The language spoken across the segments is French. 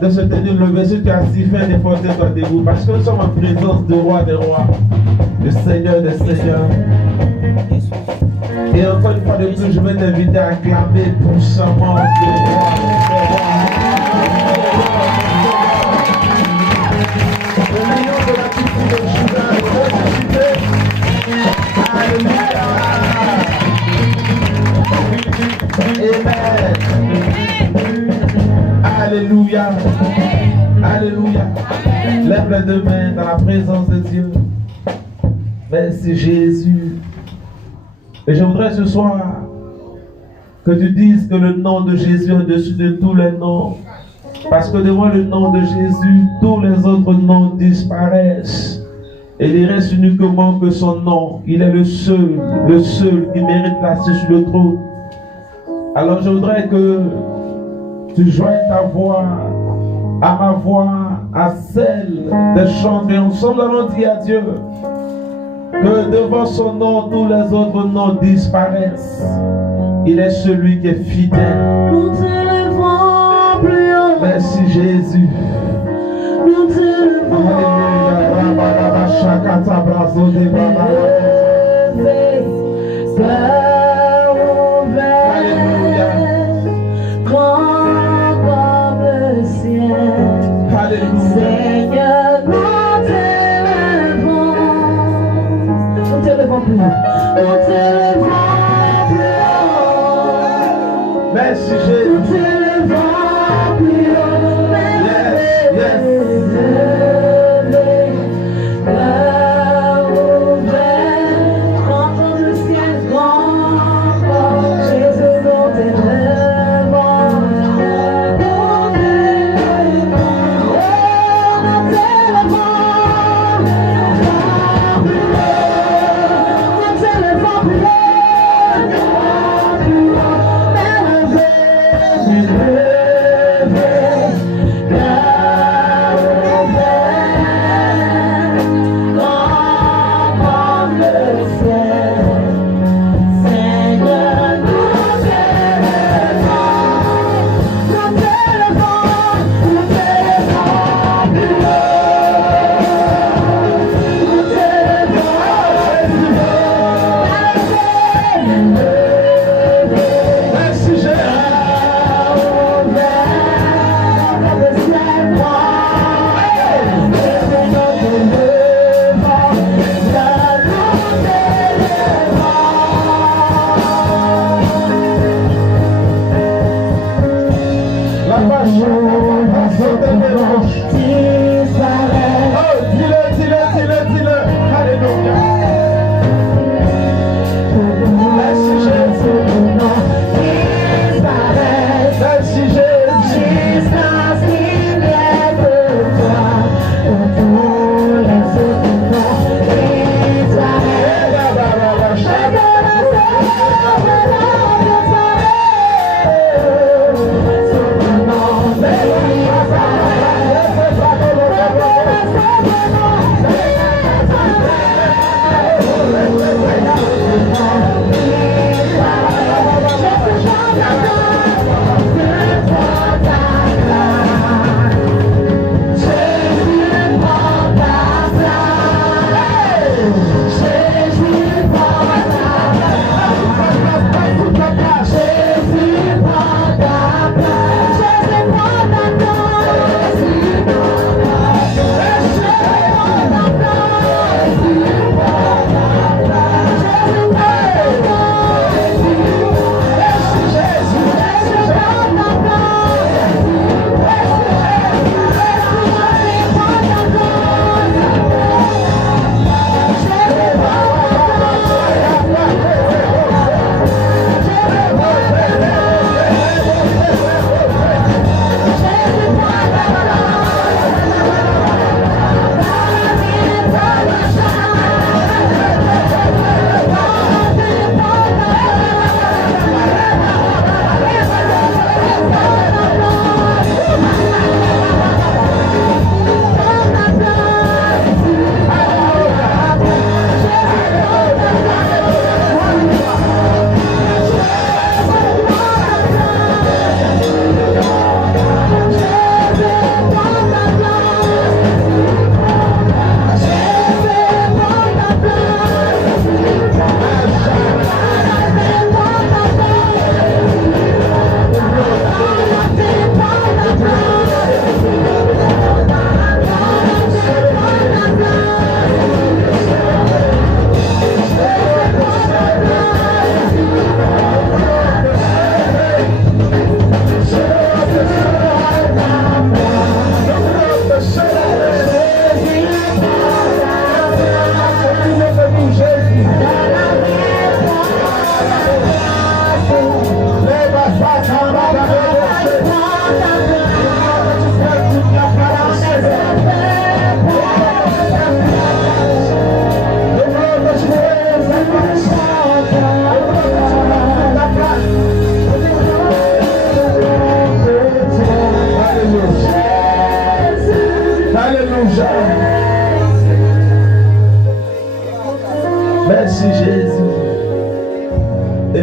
de se tenir levé, si tu as si faim, déposez-toi debout, parce que nous sommes en présence du roi des rois, du Seigneur des seigneurs. Et encore une fois de plus, je vais t'inviter à acclamer puissamment le roi des rois. Le lion de la tribu de Juda est ressuscité. Alléluia. Amen. Alléluia. Alléluia. Lève les deux mains dans la présence de Dieu. Merci Jésus. Et je voudrais ce soir que tu dises que le nom de Jésus est au-dessus de tous les noms. Parce que devant le nom de Jésus, tous les autres noms disparaissent. Et il reste uniquement que son nom. Il est le seul qui mérite d'asseoir sur le trône. Alors je voudrais que tu joignes ta voix à ma voix, à celle des chants. Et ensemble allons dire à Dieu que devant son nom, tous les autres noms disparaissent. Il est celui qui est fidèle. Nous t'élevons plus haut. Merci Jésus. Nous t'élevons. Alléluia. Grand comme le ciel. Alléluia. Seigneur, nous t'élevons. Nous t'élevons plus haut. Nous t'élevons plus haut. Merci Nous Jésus. t'élevons plus haut. Yes, yes. Là ouvert.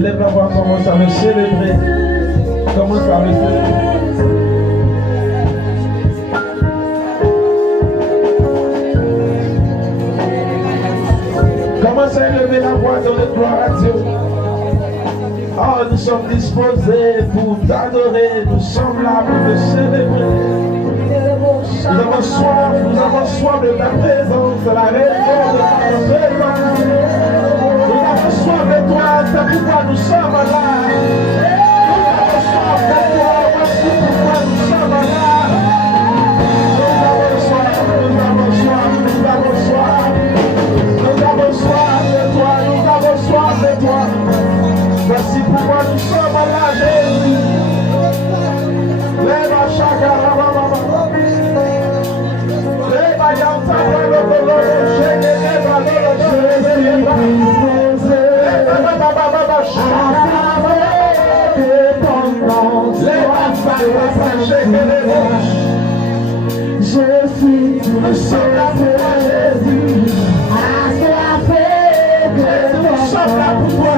Élève la voix, commence à me célébrer. Commence à me célébrer. Commence à élever la voix dans le gloire à Dieu. Oh, nous sommes disposés pour t'adorer. Nous sommes là pour te célébrer. Nous avons soif de ta présence. C'est la raison de ta présence. Nous avons soif de toi. C'est pourquoi nous sommes là. Nous avons soif de toi. Voici pourquoi nous sommes là. Nous avons soif, nous avons soif, nous avons soif. Nous avons soif de toi, nous avons soif de toi. Voici pourquoi nous sommes là, Jésus. Lève à chaque Lève à Yanta, je suis tout seul pour Jésus. Nous sommes là pour toi,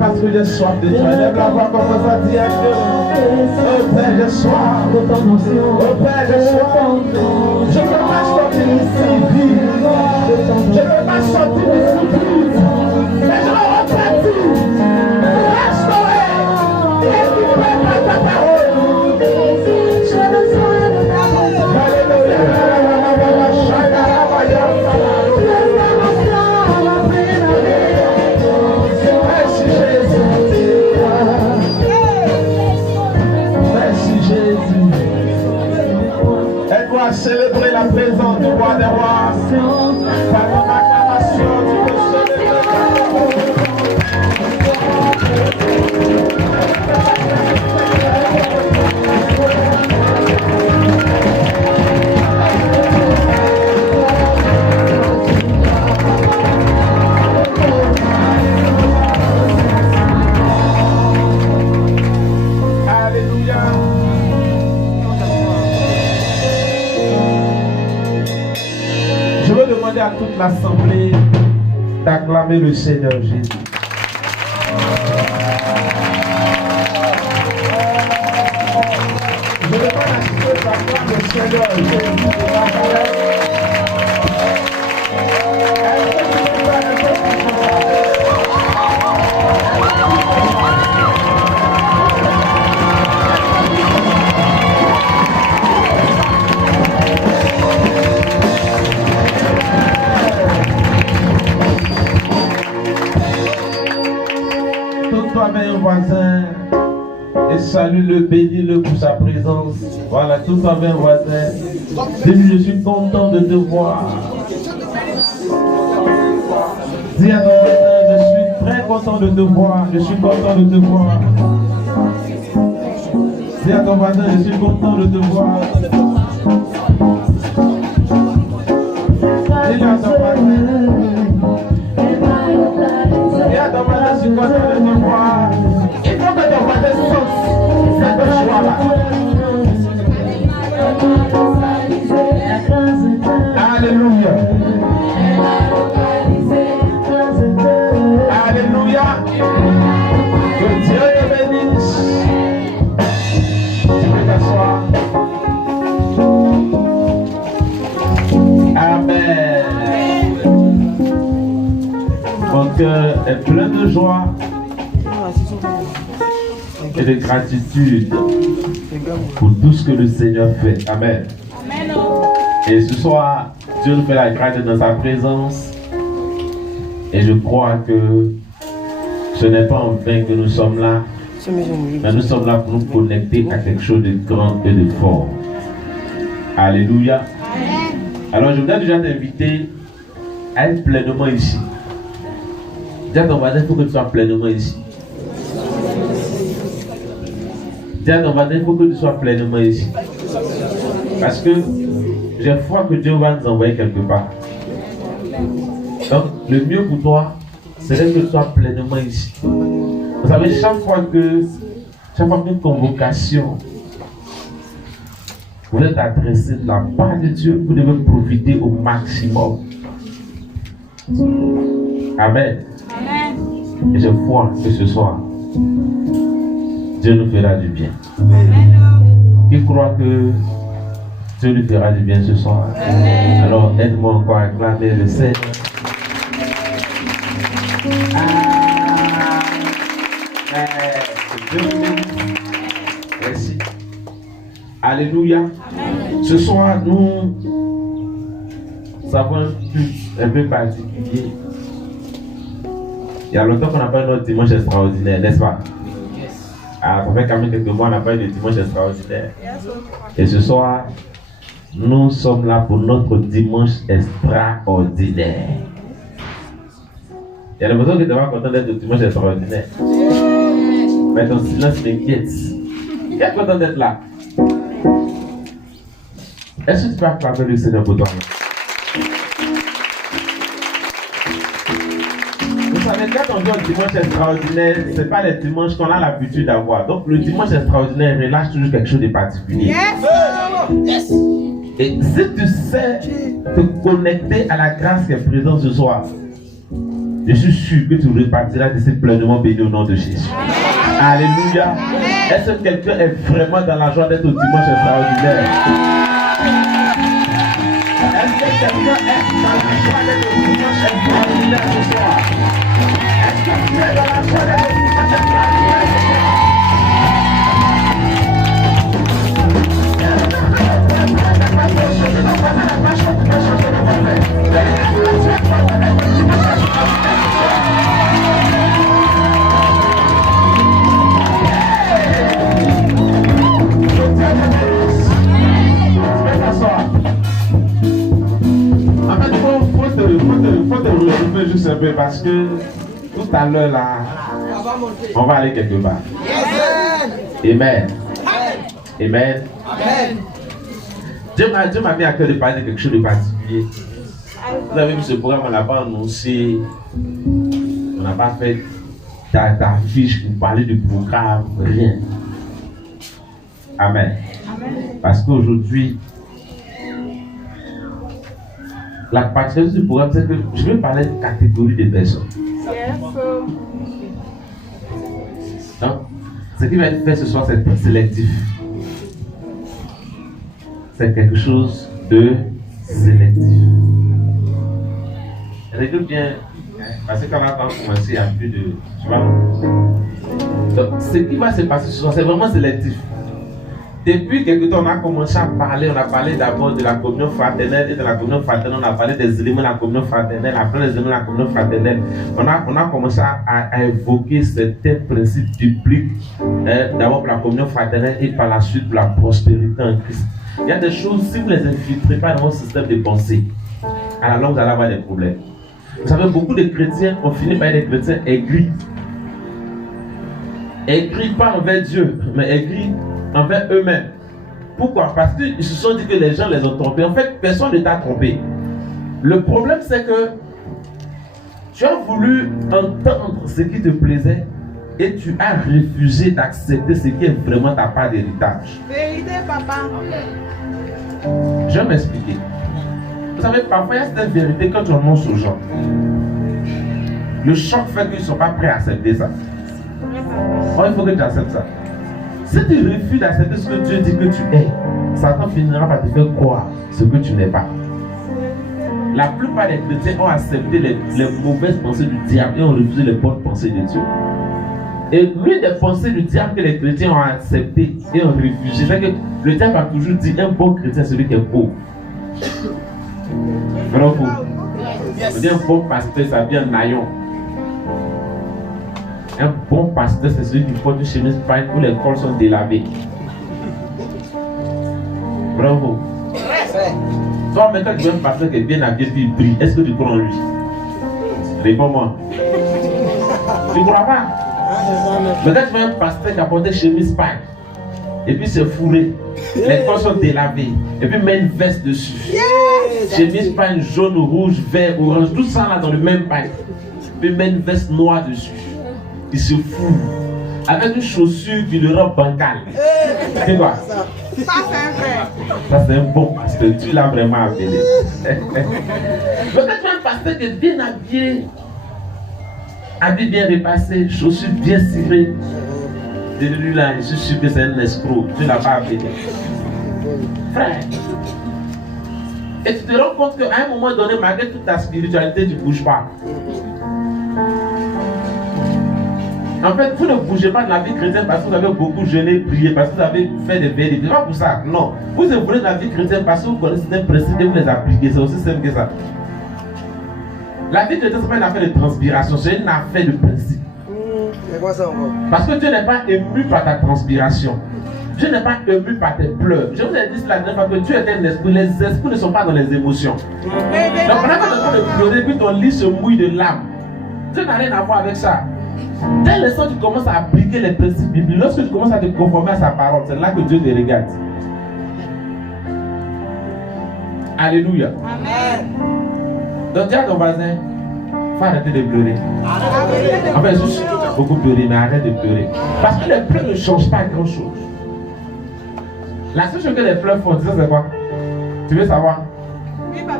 parce que j'ai soif de toi. Lève la voix, commence à dire à Dieu. Oh Père, j'ai soif. Oh Père, j'ai soif. Je ne veux pas sortir d'ici vide. Je ne veux pas sortir d'ici vide. Mais je veux repartir. Restaurer. Et qui prépare ta parole. J'ai besoin de ta présence. Alléluia. Célébrer la présence du roi des rois. Par ton acclamation, tu peux célébrer. Alléluia. Je veux demander à toute l'assemblée d'acclamer le Seigneur Jésus. Je ne veux pas assister d'acclamer le Seigneur Jésus. un voisin et salue-le, bénis-le pour sa présence. Voilà, tout ça va un voisin. Dis-lui, je suis content de te voir. Dis à ton voisin, je suis très content de te voir. Je suis content de te voir. Dis à ton voisin, je suis content de te voir. Dis-le à ton voisin. Dis à ton voisin, je suis content de te voir. Il faut que ton voisin sente cette joie-là. Alléluia. Alléluia. Que Dieu te bénisse. Tu peux t'asseoir. Amen. Mon cœur est plein de joie et de gratitude pour tout ce que le Seigneur fait. Amen. Et ce soir, Dieu nous fait la grâce dans sa présence. Et je crois que ce n'est pas en vain que nous sommes là, mais nous sommes là pour nous connecter à quelque chose de grand et de fort. Alléluia. Alors je voudrais déjà t'inviter à être pleinement ici. Dis à ton voisin, il faut que tu sois pleinement ici. Dis à ton voisin, il faut que tu sois pleinement ici. Parce que j'ai foi que Dieu va nous envoyer quelque part. Donc, le mieux pour toi, c'est que tu sois pleinement ici. Vous savez, chaque fois qu'une convocation vous êtes adressé de la part de Dieu, vous devez profiter au maximum. Amen. Et je crois que ce soir, Dieu nous fera du bien. Qui croit que Dieu nous fera du bien ce soir? Alors aide-moi encore à acclamer le Seigneur. Merci. Alléluia. Ce soir, nous avons un culte un peu particulier. Il y a longtemps qu'on n'a pas eu notre dimanche extraordinaire, n'est-ce pas? Ah, ça fait quand même quelques mois qu'on n'a pas eu de dimanche extraordinaire. Et ce soir, nous sommes là pour notre dimanche extraordinaire. Il y a l'impression que tu n'es pas content d'être au dimanche extraordinaire. Mais ton silence m'inquiète. Qui est content d'être là? Est-ce que tu peux acclamer le Seigneur pour toi? Vous savez, quand on dit un dimanche extraordinaire, ce n'est pas les dimanches qu'on a l'habitude d'avoir. Donc le dimanche extraordinaire relâche toujours quelque chose de particulier. Yes. Et si tu sais te connecter à la grâce qui est présente ce soir, je suis sûr que tu repartiras de cette pleinement béni au nom de Jésus. Alléluia. Est-ce que quelqu'un est vraiment dans la joie d'être au dimanche extraordinaire? Est-ce que quelqu'un est dans la joie d'être au dimanche extraordinaire ce soir? Est-ce que tu es dans la joie d'être au dimanche extraordinaire ce soir? En fait, faut te retrouver juste un peu parce que tout à l'heure là, on va aller quelque part. Amen. Amen. Amen. Dieu m'a mis à cœur de parler de quelque chose de particulier. Vous avez vu ce programme, on n'a pas annoncé, on n'a pas fait d'affiche pour parler du programme, rien. Amen. Parce qu'aujourd'hui, la particularité du programme, c'est que je vais parler de catégorie de personnes. Donc, ce qui va être fait ce soir, c'est sélectif. C'est quelque chose de sélectif. Regarde bien, parce que quand on a commencé, il n'y a plus de. Tu vois? Donc, ce qui va se passer ce soir, c'est vraiment sélectif. Depuis quelque temps, on a commencé à parler. On a parlé d'abord de la communion fraternelle. Et de la communion fraternelle, on a parlé des éléments de la communion fraternelle. Après les éléments de la communion fraternelle, on a commencé à évoquer certains principes bibliques. D'abord pour la communion fraternelle et par la suite pour la prospérité en Christ. Il y a des choses, si vous ne les infiltrez pas dans votre système de pensée, à la longue, vous allez avoir des problèmes. Vous savez, beaucoup de chrétiens ont fini par être des chrétiens aigris. Aigris pas envers Dieu, mais aigris envers eux-mêmes. Pourquoi? Parce qu'ils se sont dit que les gens les ont trompés. En fait, personne ne t'a trompé. Le problème, c'est que tu as voulu entendre ce qui te plaisait et tu as refusé d'accepter ce qui est vraiment ta part d'héritage. Vérité, papa. Je vais m'expliquer. Vous savez, parfois, il y a cette vérité quand tu annonces aux gens. Le choc fait qu'ils ne sont pas prêts à accepter ça. Oh, il faut que tu acceptes ça. Si tu refuses d'accepter ce que Dieu dit que tu es, Satan finira par te faire croire ce que tu n'es pas. La plupart des chrétiens ont accepté les mauvaises pensées du diable et ont refusé les bonnes pensées de Dieu. Et l'une des pensées du diable que les chrétiens ont acceptées et ont refusé, c'est que le diable a toujours dit un bon chrétien, c'est celui qui est pauvre. Vrai ou faux? On dit un bon pasteur, ça vient naillon. Un bon pasteur, c'est celui qui porte une chemise paille où les cols sont délavés. Bravo. Toi, maintenant, tu veux un pasteur qui est bien habillé et brille. Est-ce que tu crois en lui? Réponds-moi. Tu ne crois pas? Maintenant, tu veux un pasteur qui a porté une chemise paille et puis c'est fourré. Les cols sont délavés et puis met une veste dessus. Chemise paille jaune, rouge, vert, orange, tout ça là dans le même paille. Puis met une veste noire dessus. Il se fout avec une chaussure qui le rend bancal. C'est quoi? Ça, c'est un vrai. Ça, c'est un bon pasteur. Tu l'as vraiment appelé. Mais quand tu as un pasteur qui est bien habillé, habillé bien repassé, chaussures bien cirées, de lui là, je suis sûr que c'est un escroc. Tu ne l'as pas appelé. Frère. Et tu te rends compte qu'à un moment donné, malgré toute ta spiritualité, tu ne bouges pas. En fait, vous ne bougez pas dans la vie chrétienne parce que vous avez beaucoup jeûné, prié, parce que vous avez fait des vérités. C'est pas pour ça. Non. Vous évoluez dans la vie chrétienne parce que vous connaissez des principes et vous les appliquez. C'est aussi simple que ça. La vie chrétienne, ce n'est pas une affaire de transpiration, c'est une affaire de principe. C'est quoi ça encore? Parce que Dieu n'est pas ému par ta transpiration. Dieu n'est pas ému par tes pleurs. Je vous ai dit la dernière fois que Dieu est un esprit. Les esprits ne sont pas dans les émotions. Donc pendant que tu es en train de pleurer, puis ton lit se mouille de larmes. Dieu n'a rien à voir avec ça. Dès l'instant où tu commences à appliquer les principes bibliques, lorsque tu commences à te conformer à sa parole, c'est là que Dieu te regarde. Alléluia. Amen. Donc dis à ton voisin, faut arrêter de pleurer. Enfin, je suis beaucoup pleuré, mais arrête de pleurer. Parce que les pleurs ne changent pas grand chose. La seule chose que les pleurs font, c'est quoi? Tu veux savoir?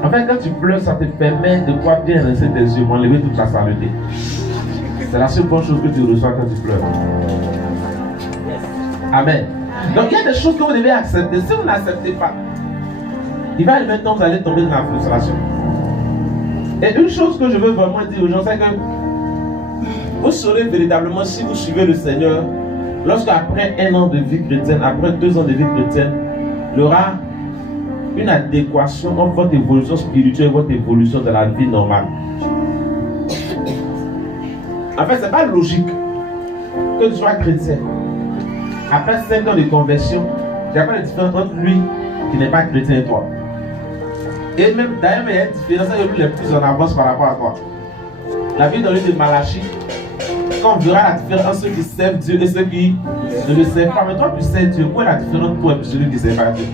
En fait, quand tu pleures, ça te permet de pouvoir bien rincer tes yeux, enlever toute la saleté. C'est la seule bonne chose que tu reçois quand tu pleures. Amen. Donc il y a des choses que vous devez accepter. Si vous n'acceptez pas, il va arriver un temps où vous allez tomber dans la frustration. Et une chose que je veux vraiment dire aux gens, c'est que vous saurez véritablement si vous suivez le Seigneur, lorsqu'après 1 an de vie chrétienne, après 2 ans de vie chrétienne, il y aura une adéquation entre votre évolution spirituelle et votre évolution dans la vie normale. En fait, ce n'est pas logique que tu sois chrétien. Après 5 ans de conversion, il n'y a pas de différence entre lui qui n'est pas chrétien et toi. Et même d'ailleurs, il y a une différence entre lui les plus en avance par rapport à toi. La Bible dans le livre de Malachie, quand on verra la différence entre ceux qui servent Dieu et ceux qui ne le servent pas. Mais toi, tu sais Dieu. Où est la différence entre toi et celui qui ne sert pas Dieu?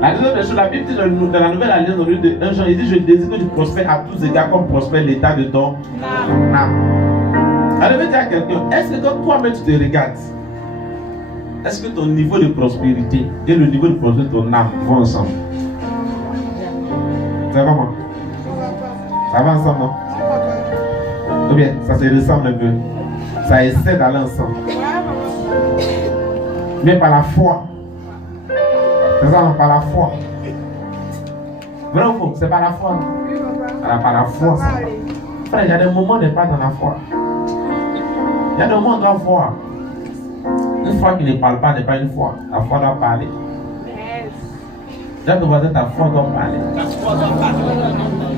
La deuxième chose, la Bible dit dans la nouvelle alliance, dans le livre de 1 Jean, il dit: je désire que tu prospères à tous égards comme prospère l'état de ton âme. Alors, je vais dire à quelqu'un, est-ce que quand toi-même tu te regardes, est-ce que ton niveau de prospérité et le niveau de prospérité de ton âme vont ensemble? C'est comment? Ça va ensemble, non? Ou bien, ça se ressemble un peu. Ça essaie d'aller ensemble. Mais par la foi. C'est ça, non, par la foi. Vrai ou faux? C'est par la foi. Alors, par la foi. Ça. Frère, il y a des moments où on n'est pas dans la foi. Il y a des moments où on doit voir. Une foi qui ne parle pas n'est pas une foi. La foi doit parler. Dis à ton voisin, ta foi doit parler.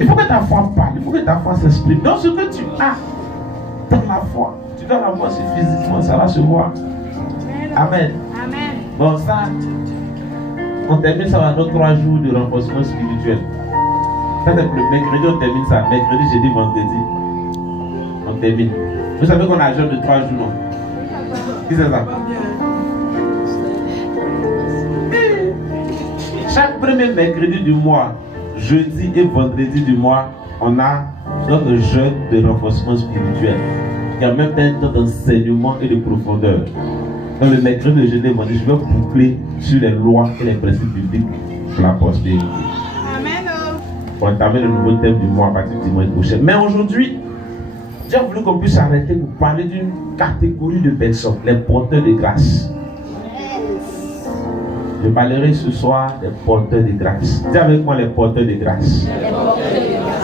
Il faut que ta foi parle. Il faut que ta foi s'exprime. Dans ce que tu as dans la foi, tu dois la voir physiquement, ça va se voir. Amen. Amen. Bon, ça, on termine ça dans nos 3 jours de renforcement spirituel. Ça, c'est le mercredi, on termine ça. Mercredi, jeudi, vendredi. On termine. Vous savez qu'on a un jeûne de 3 jours, non? Qui c'est ça? Chaque premier mercredi du mois, jeudi et vendredi du mois, on a notre jeûne de renforcement spirituel. Qui a même un temps d'enseignement et de profondeur. Dans le mercredi, le jeudi et vendredi, je vais boucler sur les lois et les principes bibliques de la prospérité. Amen. On va entamer le nouveau thème du mois à partir du mois prochain. Mais aujourd'hui, Dieu a voulu qu'on puisse arrêter pour parler d'une catégorie de personnes, les porteurs de grâce. Je parlerai ce soir des porteurs de grâce. Dis avec moi les porteurs de grâce.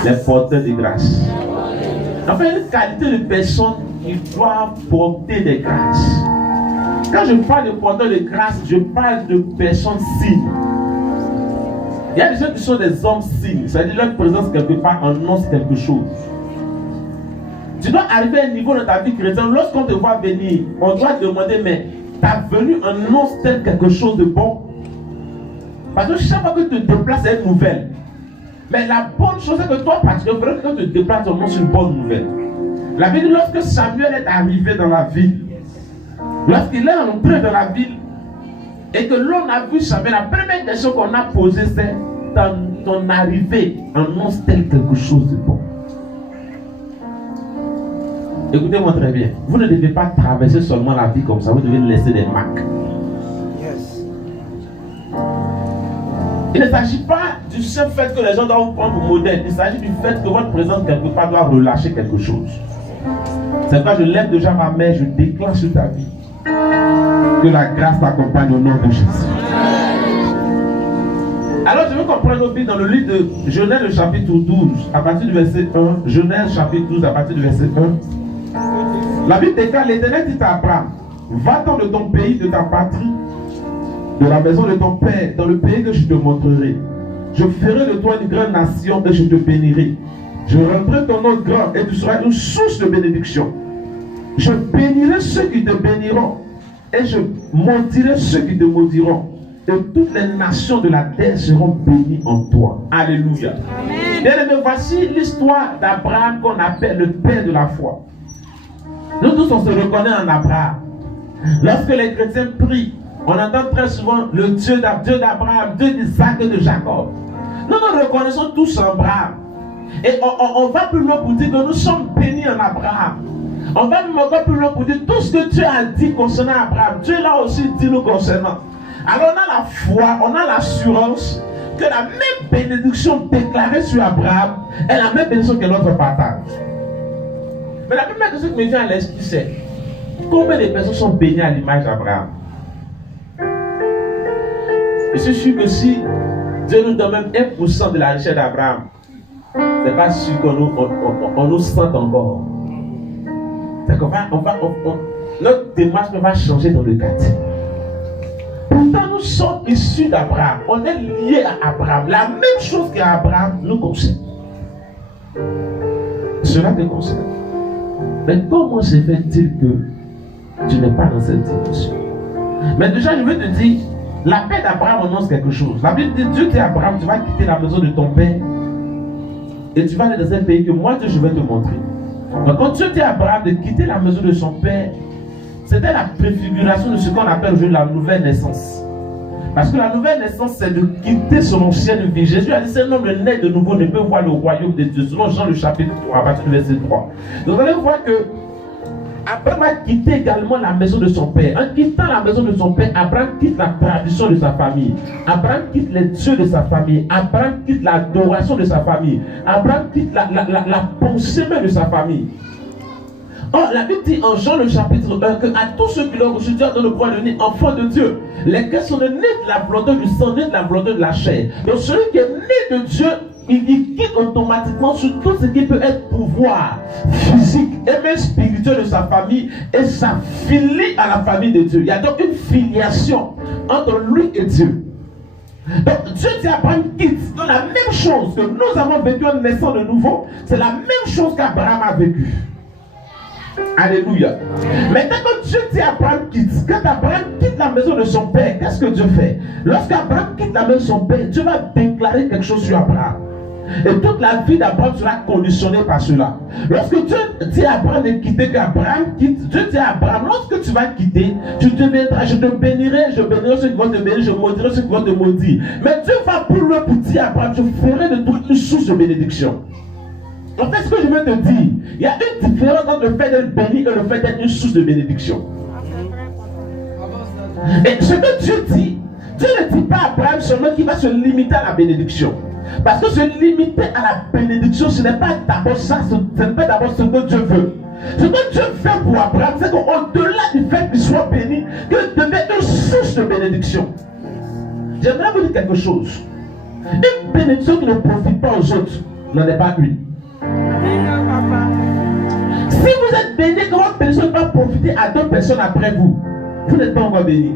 Les porteurs de grâce. Enfin, une qualité de personnes qui doivent porter des grâces. Quand je parle de porteurs de grâce, je parle de personnes signes. Il y a des gens qui sont des hommes signes, c'est-à-dire leur présence quelque part annonce quelque chose. Tu dois arriver à un niveau dans ta vie chrétienne, lorsqu'on te voit venir, on doit te demander, mais ta venue annonce-t-elle quelque chose de bon? Parce que chaque fois que tu te déplaces, c'est une nouvelle. Mais la bonne chose, c'est que toi, particulièrement, quand tu te déplaces, on annonce une bonne nouvelle. La Bible dit, lorsque Samuel est arrivé dans la ville, lorsqu'il est entré dans la ville, et que l'on a vu Samuel, la première question qu'on a posée, c'est ton arrivée annonce-t-elle quelque chose de bon? Écoutez-moi très bien. Vous ne devez pas traverser seulement la vie comme ça. Vous devez laisser des marques. Yes. Il ne s'agit pas du seul fait que les gens doivent vous prendre pour modèle. Il s'agit du fait que votre présence quelque part doit relâcher quelque chose. C'est pourquoi je lève déjà ma main, je déclare sur ta vie que la grâce t'accompagne au nom de Jésus. Alors je veux qu'on prenne nos Bibles dans le livre de Genèse, le chapitre 12, à partir du verset 1. Genèse, chapitre 12, à partir du verset 1. La Bible déclare, l'Éternel dit à Abraham, va-t'en de ton pays, de ta patrie, de la maison de ton père, dans le pays que je te montrerai. Je ferai de toi une grande nation et je te bénirai. Je rendrai ton nom grand et tu seras une source de bénédiction. Je bénirai ceux qui te béniront et je maudirai ceux qui te maudiront. Et toutes les nations de la terre seront bénies en toi. Alléluia. Bien-aimés, voici l'histoire d'Abraham qu'on appelle le père de la foi. Nous tous, on se reconnaît en Abraham. Lorsque les chrétiens prient, on entend très souvent le Dieu d'Abraham, Dieu d'Isaac et de Jacob. Nous nous reconnaissons tous en Abraham. Et on va plus loin pour dire que nous sommes bénis en Abraham. On va même encore plus loin pour dire tout ce que Dieu a dit concernant Abraham. Dieu l'a aussi dit nous concernant. Alors on a la foi, on a l'assurance que la même bénédiction déclarée sur Abraham est la même bénédiction que notre partage. Mais la première question qui me vient à l'esprit, c'est combien de personnes sont bénies à l'image d'Abraham? Je suis sûr que si Dieu nous donne même 1% de la richesse d'Abraham, c'est pas sûr qu'on nous sente encore. C'est qu'on notre démarche va changer dans le quartier. Pourtant, nous sommes issus d'Abraham. On est liés à Abraham. La même chose qu'Abraham nous concerne. Cela te concerne. Mais comment se fait-il que tu n'es pas dans cette dimension? Mais déjà, je veux te dire, la paix d'Abraham annonce quelque chose. La Bible dit, Dieu dit à Abraham, tu vas quitter la maison de ton père et tu vas aller dans un pays que moi, Dieu, je vais te montrer. Donc, quand Dieu dit à Abraham de quitter la maison de son père, c'était la préfiguration de ce qu'on appelle aujourd'hui la nouvelle naissance. Parce que la nouvelle naissance, c'est de quitter son ancienne vie. Jésus a dit, c'est un homme né de nouveau ne peut voir le royaume de Dieu. Selon Jean le chapitre 3, à partir du verset 3. Donc vous allez voir que Abraham a quitté également la maison de son père. En quittant la maison de son père, Abraham quitte la tradition de sa famille. Abraham quitte les dieux de sa famille. Abraham quitte l'adoration de sa famille. Abraham quitte la pensée même de sa famille. Or, la Bible dit en Jean le chapitre 1 que à tous ceux qui l'ont reçu, Dieu donne le pouvoir de devenir enfants de Dieu. Lesquels sont nés de la volonté du sang, nés de la volonté de la chair. Donc celui qui est né de Dieu il quitte automatiquement sur tout ce qui peut être pouvoir physique et même spirituel de sa famille et s'affilie à la famille de Dieu. Il y a donc une filiation entre lui et Dieu. Donc Dieu dit à Abraham quitte. Donc la même chose que nous avons vécu en naissant de nouveau, c'est la même chose qu'Abraham a vécu. Alléluia. Maintenant, quand Dieu dit à Abraham quitte, quand Abraham quitte la maison de son père, qu'est-ce que Dieu fait? Lorsqu'Abraham quitte la maison de son père, Dieu va déclarer quelque chose sur Abraham. Et toute la vie d'Abraham sera conditionnée par cela. Lorsque Dieu dit à Abraham de quitter, qu'Abraham quitte, Dieu dit à Abraham, lorsque tu vas quitter, tu deviendras, je te bénirai, je bénirai ceux qui vont te bénir, je maudirai ceux qui vont te maudire. Mais Dieu va plus loin pour dire à Abraham, je ferai de toi une source de bénédiction. En fait, ce que je veux te dire, il y a une différence entre le fait d'être béni et le fait d'être une source de bénédiction. Et ce que Dieu dit, Dieu ne dit pas à Abraham seulement qu'il va se limiter à la bénédiction. Parce que se limiter à la bénédiction, ce n'est pas d'abord ça, ce n'est pas d'abord ce que Dieu veut. Ce que Dieu fait pour Abraham, c'est qu'au-delà du fait qu'il soit béni, qu'il devienne une source de bénédiction. J'aimerais vous dire quelque chose. Une bénédiction qui ne profite pas aux autres n'en est pas une. Si vous êtes béni, que votre bénédiction ne va profiter à d'autres personnes après vous, vous n'êtes pas encore béni.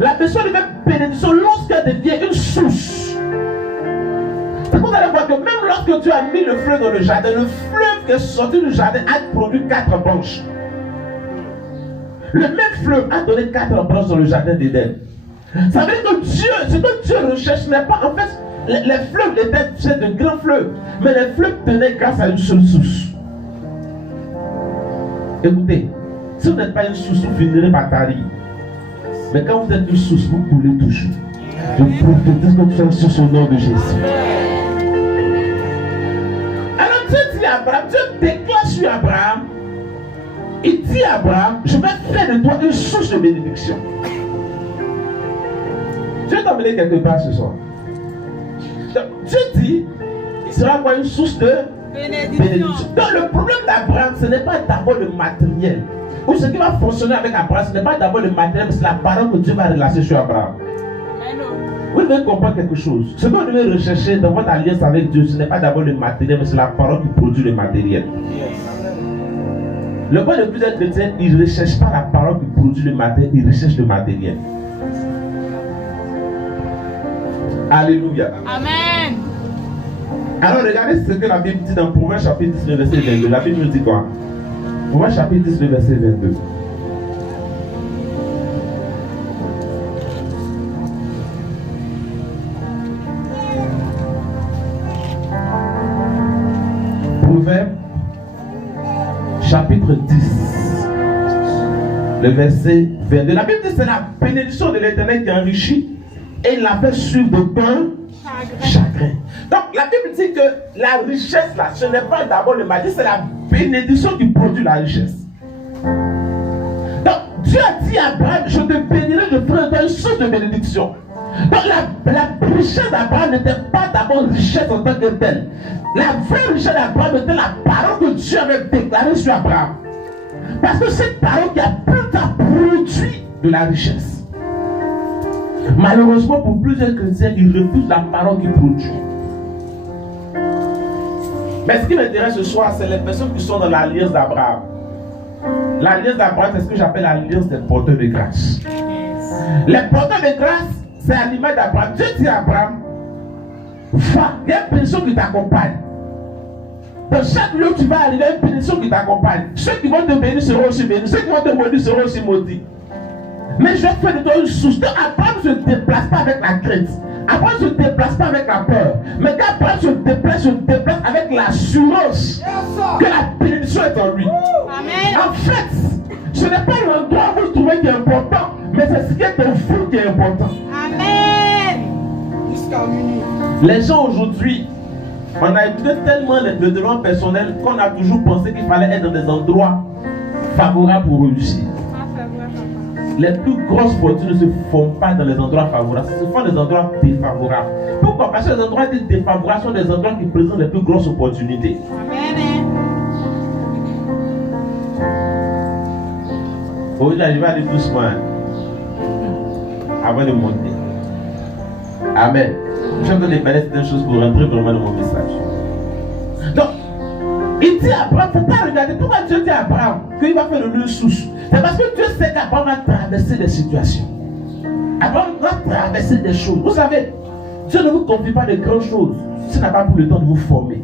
La bénédiction devient bénédiction lorsqu'elle devient une source. C'est que vous allez voir que même lorsque tu as mis le fleuve dans le jardin, le fleuve qui est sorti du jardin a produit 4 branches. Le même fleuve a donné 4 branches dans le jardin d'Éden. Ça veut dire que Dieu, ce que Dieu recherche n'est pas, en fait, les fleuves étaient de grands fleuves, mais les fleuves tenaient grâce à une seule source. Écoutez, si vous n'êtes pas une source, vous finirez par tarir. Mais quand vous êtes une source, vous coulez toujours. Je prophétise que tu es une source au nom de Jésus. Alors Dieu dit à Abraham, Dieu déclare sur Abraham, il dit à Abraham, je vais faire de toi une source de bénédiction. Je vais t'emmener quelque part ce soir. Donc, Dieu dit, il sera quoi une source de bénédiction. Donc le problème d'Abraham, ce n'est pas d'abord le matériel. Ou ce qui va fonctionner avec Abraham, ce n'est pas d'abord le matériel, mais c'est la parole que Dieu va relâcher sur Abraham. Vous devez comprendre quelque chose. Ce que vous devez rechercher dans votre alliance avec Dieu, ce n'est pas d'abord le matériel, mais c'est la parole qui produit le matériel. Le point de vue d'un chrétien, il ne recherche pas la parole qui produit le matériel, il recherche le matériel. Alléluia. Amen. Alors regardez ce que la Bible dit dans Proverbe chapitre 10, le verset 22. La Bible nous dit quoi? Proverbe chapitre 10, le verset 22. Proverbe chapitre 10, le verset 22. La Bible dit c'est la bénédiction de l'Éternel qui enrichit et il la fait suivre de pain chagrin. Donc la Bible dit que la richesse là, ce n'est pas d'abord le matériel, c'est la bénédiction qui produit la richesse. Donc Dieu a dit à Abraham, je te bénirai, je ferai une source de bénédiction. Donc la richesse d'Abraham n'était pas d'abord richesse en tant que telle. La vraie richesse d'Abraham était la parole que Dieu avait déclarée sur Abraham. Parce que cette parole qui a plus tard produit de la richesse. Malheureusement pour plusieurs chrétiens, ils refusent la parole qui produit. Mais ce qui m'intéresse ce soir, c'est les personnes qui sont dans l'alliance d'Abraham. L'alliance d'Abraham, c'est ce que j'appelle l'alliance des porteurs de grâce. Les porteurs de grâce, c'est à l'image d'Abraham. Dieu dit à Abraham, va, il y a une bénédiction qui t'accompagne. Dans chaque lieu où tu vas arriver, il y a une bénédiction qui t'accompagne. Ceux qui vont te bénir seront aussi bénis, ceux qui vont te maudire seront aussi maudits. Mais je vais faire de toi une source. Donc Abraham ne se déplace pas avec la crainte. Abraham ne se déplace pas avec la peur. Mais quand Abraham se déplace avec l'assurance que la bénédiction est en lui. Amen. En fait, ce n'est pas l'endroit où vous trouvez qui est important, mais c'est ce qui est en vous qui est important. Amen. Les gens aujourd'hui, on a écouté tellement le développement personnel qu'on a toujours pensé qu'il fallait être dans des endroits favorables pour réussir. Les plus grosses fortunes ne se font pas dans les endroits favorables, ce sont des endroits défavorables. Pourquoi? Parce que les endroits défavorables sont des endroits qui présentent les plus grosses opportunités. Amen. Aujourd'hui, je vais aller doucement avant de monter. Amen. Je vais vous donner certaines choses pour rentrer vraiment dans mon message. Donc, il dit à Abraham, il ne faut pas regarder. Pourquoi Dieu dit à Abraham qu'il va faire le lieu souche? C'est parce que Dieu sait qu'Abraham va traverser des situations. Abraham va traverser des choses. Vous savez, Dieu ne vous confie pas de grandes choses s'il n'a pas pris le temps de vous former.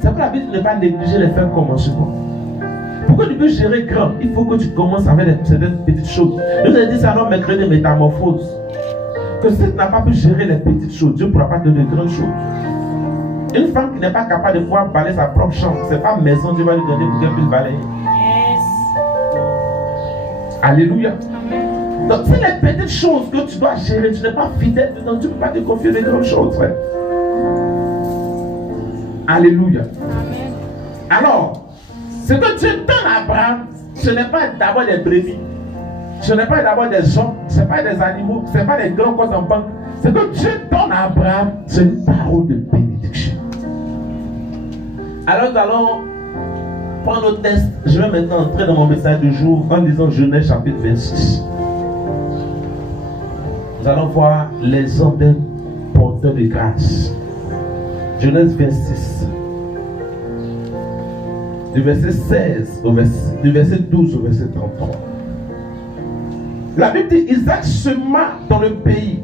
C'est pourquoi la Bible ne va négliger les faibles commencements. Pour que tu puisses gérer grand, il faut que tu commences avec certaines petites choses. Je vous ai dit ça dans mercredi métamorphose. Que si tu n'as pas pu gérer les petites choses, Dieu ne pourra pas te donner de grandes choses. Une femme qui n'est pas capable de pouvoir balayer sa propre chambre, ce n'est pas maison, Dieu va lui donner pour qu'elle puisse balayer. Yes. Alléluia. Donc, c'est les petites choses que tu dois gérer, tu n'es pas fidèle dedans, tu ne peux pas te confier des grandes choses, frère. Alléluia. Amen. Alors, ce que Dieu donne à Abraham, ce n'est pas d'abord des brebis, ce n'est pas d'abord des hommes, ce n'est pas des animaux, ce n'est pas des grands comptes en banque. Ce que Dieu donne à Abraham, c'est une parole de bénédiction. Alors nous allons prendre notre texte. Je vais maintenant entrer dans mon message du jour en lisant Genèse chapitre 26. Nous allons voir les hommes d'un porteur de grâce. Genèse 26. Du verset 16 au verset, du verset 12 au verset 33. La Bible dit Isaac sema dans le pays.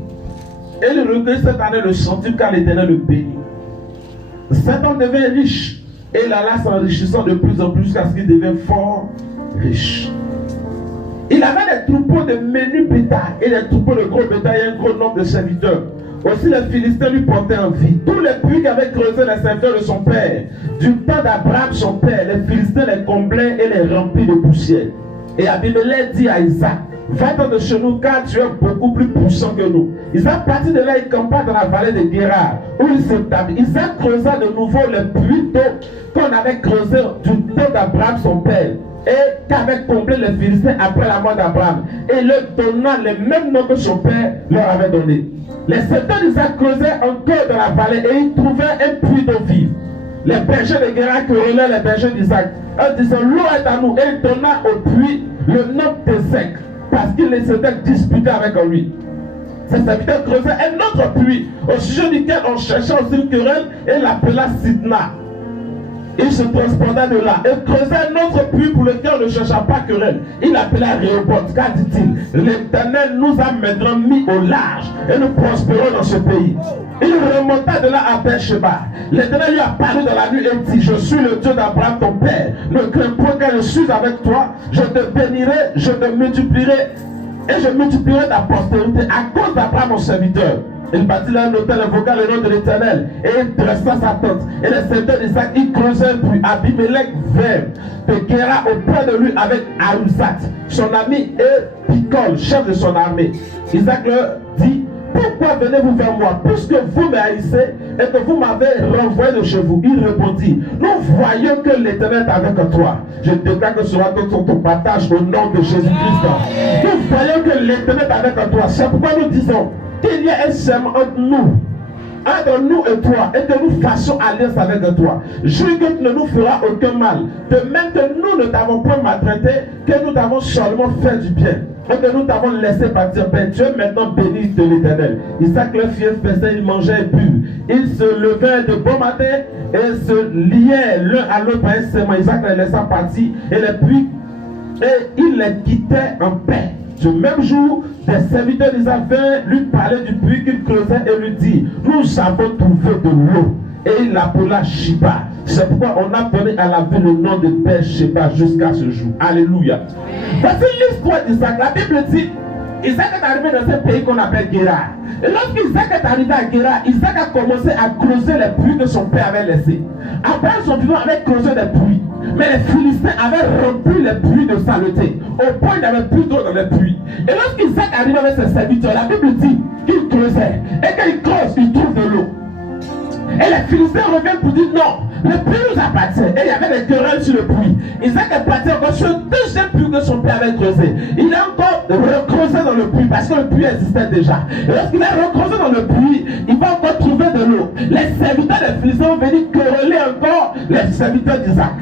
Et il recueillit cette année le centuple car l'Éternel le bénit. Cet homme devint riche. Et il alla s'enrichissant de plus en plus jusqu'à ce qu'il devienne fort riche. Il avait des troupeaux de menus bétail et des troupeaux de gros bétail et un gros nombre de serviteurs. Aussi les Philistins lui portaient envie. Tous les puits qu'avaient creusés les serviteurs de son père, du temps d'Abraham son père, les Philistins les comblaient et les remplirent de poussière. Et Abimelech dit à Isaac, va-t'en de chez nous car tu es beaucoup plus puissant que nous. Isaac partit de là et campa dans la vallée de Guérar où il s'établit. Isaac creusa de nouveau les puits d'eau qu'on avait creusé du temps d'Abraham son père et qu'avaient comblé les Philistins après la mort d'Abraham et leur donna les mêmes noms que son père leur avait donné. Les serviteurs d'Isaac creusaient encore dans la vallée et ils trouvaient un puits d'eau vive. Les bergers de Guérar querellaient les bergers d'Isaac en disant l'eau est à nous, et il donna au puits le nom d'Ézek parce qu'il s'était disputé avec lui. Ces serviteurs creusaient un autre puits au sujet duquel on cherchait aussi une querelle et l'appela Sidna. Il se transporta de là et creusait un autre puits pour lequel on ne chercha pas querelle. Il l'appela Rehoboth, car dit-il, l'Éternel nous a maintenant mis au large et nous prospérons dans ce pays. Il remonta de là à Beersheba. L'Éternel lui a parlé dans la nuit et dit, je suis le Dieu d'Abraham ton père. Ne crains point car je suis avec toi. Je te bénirai, je te multiplierai et je multiplierai ta postérité à cause d'Abraham mon serviteur. Il bâtit là un hôtel, invoqua le nom de l'Éternel et il dressa sa tente. Et les serviteurs d'Isaac, ils creusaient un puits. Abimelech vint de Guérar auprès de lui avec Ahuzat, son ami, et Picol, chef de son armée. Isaac leur dit, pourquoi venez-vous vers moi, puisque vous me haïssez et que vous m'avez renvoyé de chez vous? Il répondit, nous voyons que l'Éternel est avec toi. Je déclare que ce soit ton partage au nom de Jésus-Christ. Nous voyons que l'Éternel est avec toi. C'est pourquoi nous disons qu'il y a un serment entre nous et toi, et que nous fassions alliance avec toi. Jure que tu ne nous feras aucun mal. De même que nous ne t'avons pas maltraité, que nous t'avons seulement fait du bien, et que nous t'avons laissé partir. Ben, Dieu maintenant béni de l'Éternel. Isaac le fief faisait, il mangeait et bu. Ils se levaient de bon matin et se liaient l'un à l'autre par un serment. Isaac les laissa partir et il les quittait en paix. Ce même jour, des serviteurs d'Isaac vinrent lui parler du puits qu'il creusait et lui dit, nous avons trouvé de l'eau. Et il l'appela Shiba. C'est pourquoi on a donné à la ville le nom de Beersheba jusqu'à ce jour. Alléluia. Voici l'histoire d'Isaac. La Bible dit, Isaac est arrivé dans un pays qu'on appelle Guérar. Et lorsqu'Isaac est arrivé à Guérar, Isaac a commencé à creuser les puits que son père avait laissés. Abraham, son vivant, avait creusé des puits. Mais les Philistins avaient rempli les puits de saleté. Au point qu'il n'y avait plus d'eau dans les puits. Et lorsqu'Isaac arrive avec ses serviteurs, la Bible dit qu'il creusait. Et quand il creuse, il trouve de l'eau. Et les Philistins reviennent pour dire non, le puits nous appartient. Et il y avait des querelles sur le puits. Isaac est parti encore sur le deuxième puits que son père avait creusé. Il a encore recreusé dans le puits parce que le puits existait déjà. Et lorsqu'il a recreusé dans le puits, il va encore trouver de l'eau. Les serviteurs des Philistins vont venir quereller encore les serviteurs d'Isaac.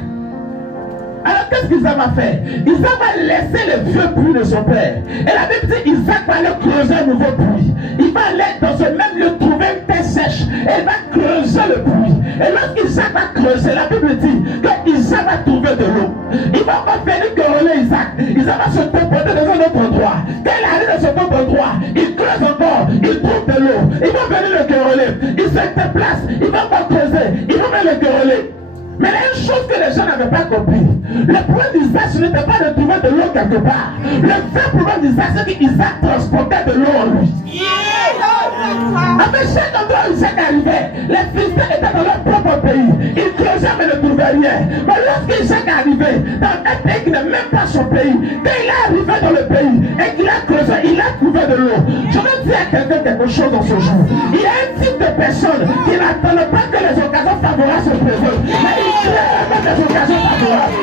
Alors qu'est-ce qu'Isaac va faire? Isaac va laisser le vieux puits de son père. Et la Bible dit Isaac va aller creuser un nouveau puits. Il va aller dans ce même lieu trouver une terre sèche. Et il va creuser le puits. Et lorsqu'Isaac va creuser, la Bible dit que Isaac va trouver de l'eau. Il va pas venir quereller Isaac. Isaac va se comporter dans un autre endroit. Quand il arrive dans cet autre endroit, il creuse encore, il trouve de l'eau. Il va venir le quereller. Il se déplace, il va pas creuser, il va venir le quereller. Mais il y a une chose que les gens n'avaient pas compris. Le problème d'Isaac, ce n'était pas de trouver de l'eau quelque part. Le vrai problème d'Isaac, c'est qu'Isaac transportait de l'eau en lui. Avec chaque endroit où Isaac arrivait, les Philistins étaient dans leur propre pays. Ils creusaient mais ne trouvaient rien. Mais lorsqu'Isaac est arrivé dans un pays qui n'est même pas son pays, quand il est arrivé dans le pays et qu'il a creusé, il a trouvé de l'eau. Je veux dire à quelqu'un quelque chose dans ce jour. Il y a un type de personne qui n'attend pas que les occasions favorables se présentent. Mais il crée des occasions favorables.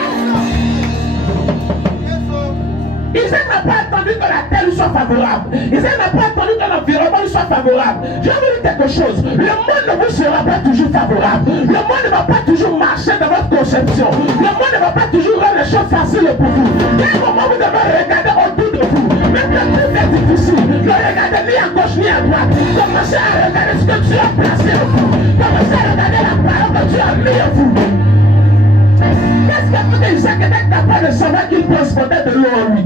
Isaac n'a pas attendu que la terre lui soit favorable. Isaac n'a pas attendu que l'environnement lui soit favorable. Je vais vous dire quelque chose. Le monde ne vous sera pas toujours favorable. Le monde ne va pas toujours marcher dans votre conception. Le monde ne va pas toujours rendre les choses faciles pour vous. Il y a un moment où vous devez regarder autour de vous. Même le truc est difficile. Ne regardez ni à gauche ni à droite. Commencez à regarder ce que tu as placé en vous. Commencez à regarder la parole que tu as mis en vous. Qu'est-ce qui a fait qu'Isaac était capable de savoir qu'il transportait de l'eau en lui?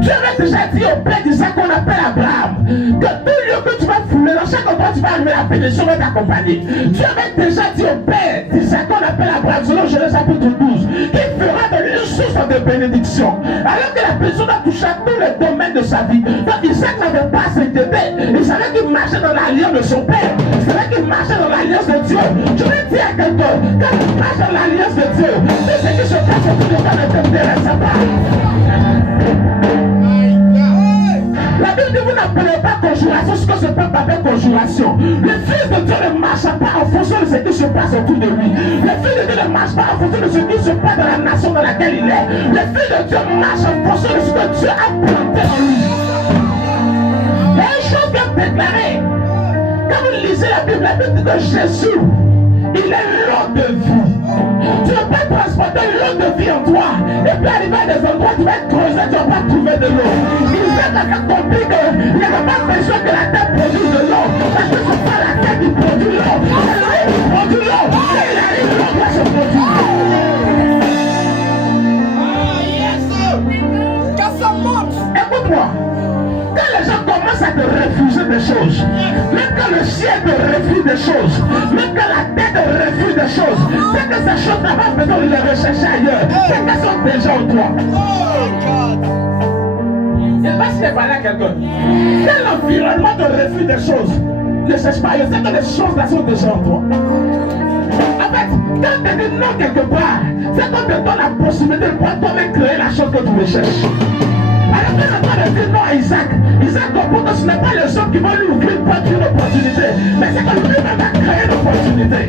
Dieu avait déjà dit au père d'Isaac qu'on appelle Abraham que tout lieu que tu vas fouler, dans chaque endroit tu vas arriver, la bénédiction va t'accompagner. Dieu avait déjà dit au père d'Isaac qu'on appelle Abraham, selon Genèse chapitre 12, qu'il fera de lui une source de bénédiction. Alors que la bénédiction va toucher à tous les domaines de sa vie. Donc Isaac n'avait pas à s'inquiéter. Il savait qu'il marchait dans l'alliance de son père. Il savait qu'il marchait dans l'alliance de Dieu. Je vais dire à quelqu'un, quand tu marches dans l'alliance de Dieu, tout ce qui se passe autour de toi ne t'intéresse pas. La Bible dit vous n'appelez pas conjuration ce que ce peuple appelle conjuration. Le Fils de Dieu ne marche pas en fonction de ce qui se passe autour de lui. Le Fils de Dieu ne marche pas en fonction de ce qui se passe dans la nation dans laquelle il est. Le Fils de Dieu marche en fonction de ce que Dieu a planté en lui. Il y a une chose bien déclarée. Quand vous lisez la Bible dit que Jésus, il est l'eau de vie. Tu ne peux pas transporter l'eau de vie en toi et puis arriver à des endroits où tu vas être creusé, tu ne vas pas trouver de l'eau. Isaac a compris qu'il n'y avait pas besoin que la terre produise de l'eau parce que ce n'est pas la terre qui produit l'eau, c'est l'eau qui produit l'eau. Quand il arrive, l'eau doit se produire. Écoute-moi. Quand les gens commencent à te refuser des choses, même quand le ciel te refuse des choses, même quand la terre te refuse des choses, c'est que ces choses n'ont pas besoin de les rechercher ailleurs. C'est qu'elles sont déjà en toi. Je ne sais pas si tu es parlé à quelqu'un. Quand l'environnement te refuse des choses, ne cherche pas ailleurs. C'est que les choses là sont déjà en toi. En fait, quand tu dis non quelque part, c'est qu'on te donne la possibilité de pouvoir toi-même créer la chose que tu recherches. Alors que c'est pas de dire non à Isaac. Isaac comprend que ce n'est pas les hommes qui vont lui ouvrir une opportunité, mais c'est que lui-même va créer une opportunité.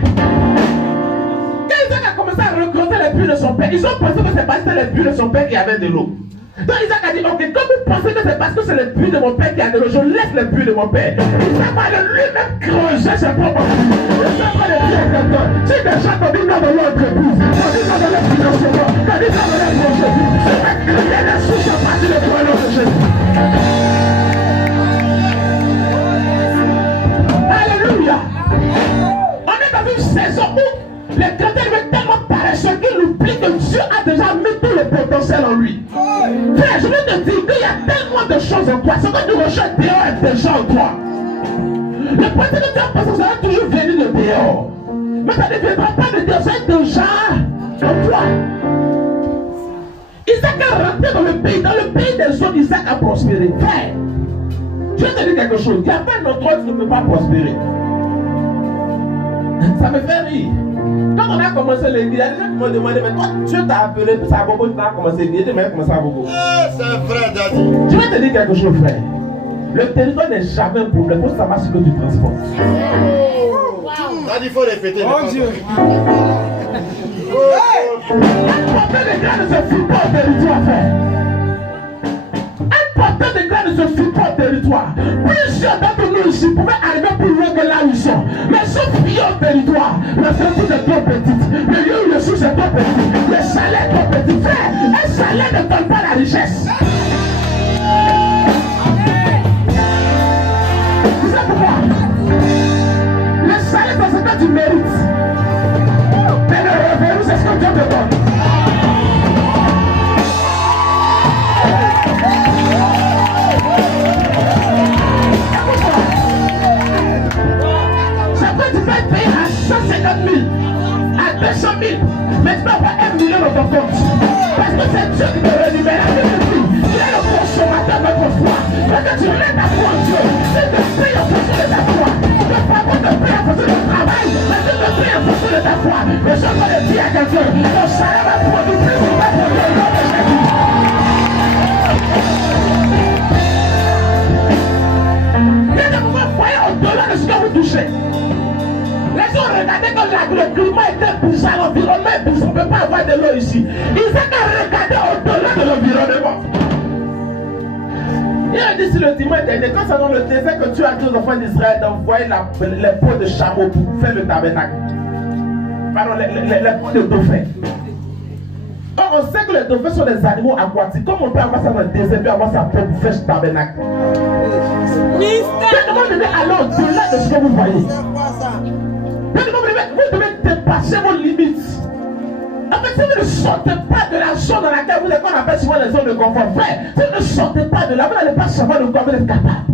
Quand Isaac a commencé à recreuser les puits de son père, ils ont pensé que c'est parce que c'était les puits de son père qui avait de l'eau. Donc Isaac a dit, ok, comme vous pensez que c'est parce que c'est le puits de mon père qui a de l'eau, je laisse le puits de mon père. Isaac va lui-même creuser ses propres puits. Isaac va le dire à quelqu'un, si des gens t'ont dit non dans l'entreprise, t'ont dit non dans le financement, t'ont dit non dans le projet, je vais créer des souches à partir de toi, nom de Jésus. Alléluia. On est dans une saison où les chrétiens deviennent tellement paresseux qu'ils oublient que Dieu a déjà mis tout le potentiel en lui. Frère, je veux te dire qu'il y a tellement de choses en toi. Ce que tu recherches dehors est déjà en toi. Le point c'est que tu as pensé que ça va toujours venir de dehors. Mais ça ne viendra pas de dehors, ça est déjà en toi. Isaac a rentré dans le pays des autres, Isaac a prospéré. Frère, je vais te dire quelque chose. Il n'y a pas d'endroit où tu ne peux pas prospérer. Ça me fait rire. Quand on a commencé l'église, il y a des gens qui m'ont demandé, mais toi, Dieu t'a appelé, puis ça a beaucoup, tu as commencé l'église, tu m'as commencé à beaucoup. C'est vrai, Daddy. Je vais te dire quelque chose, frère. Le territoire n'est jamais un problème, il faut savoir ce que tu transportes. Daddy, il faut répéter. Oh Dieu. Un porteur de grain ne se fuit pas au territoire, frère. Un porteur de grain ne se fuit pas au territoire. Plusieurs d'entre nous ici pouvaient arriver plus loin que là où ils sont. Mais sauf fier au territoire, la structure est trop petite. Le lieu où le sous est trop petit. Le salaire est trop petit. Frère, te porte. Tu peux être payé à 150 000, à 200 000, mais tu peux avoir 1 million dans ton compte. Parce que c'est Dieu qui te rémunère à Dieu. Tu es le consommateur de notre foi. Parce que tu mets ta foi en Dieu. C'est te paye en fonction de ta foi. Le patron te paye en fonction de ton travail, mais tu te paye en fonction de ta foi. Mais je veux le dire à quelqu'un, ton salaire va produire plus ou moins pour le nom de Jésus. Il y a des moments voyez au-delà de ce que vous touchez. Les gens regardaient que le climat était bizarre, l'environnement est bizarre, on ne peut pas avoir de l'eau ici. Isaac a regardé au-delà de l'environnement. Il a dit sur le dimanche dernier, quand c'est dans le désert que tu as dit aux enfants d'Israël d'envoyer les peaux de chameau pour faire le tabernacle. Pardon, les peaux de dauphin. Or, on sait que les dauphins sont des animaux aquatiques. Comment on peut avoir ça dans le désert et avoir sa peau pour faire ce tabernacle? Vous devez aller au-delà de ce que vous voyez. Vous devez dépasser vos limites. En fait, si vous ne sortez pas de la zone dans laquelle vous êtes, qu'on appelle souvent les zones de confort, frère, si vous ne sortez pas de là, vous n'allez pas savoir de quoi vous êtes capable.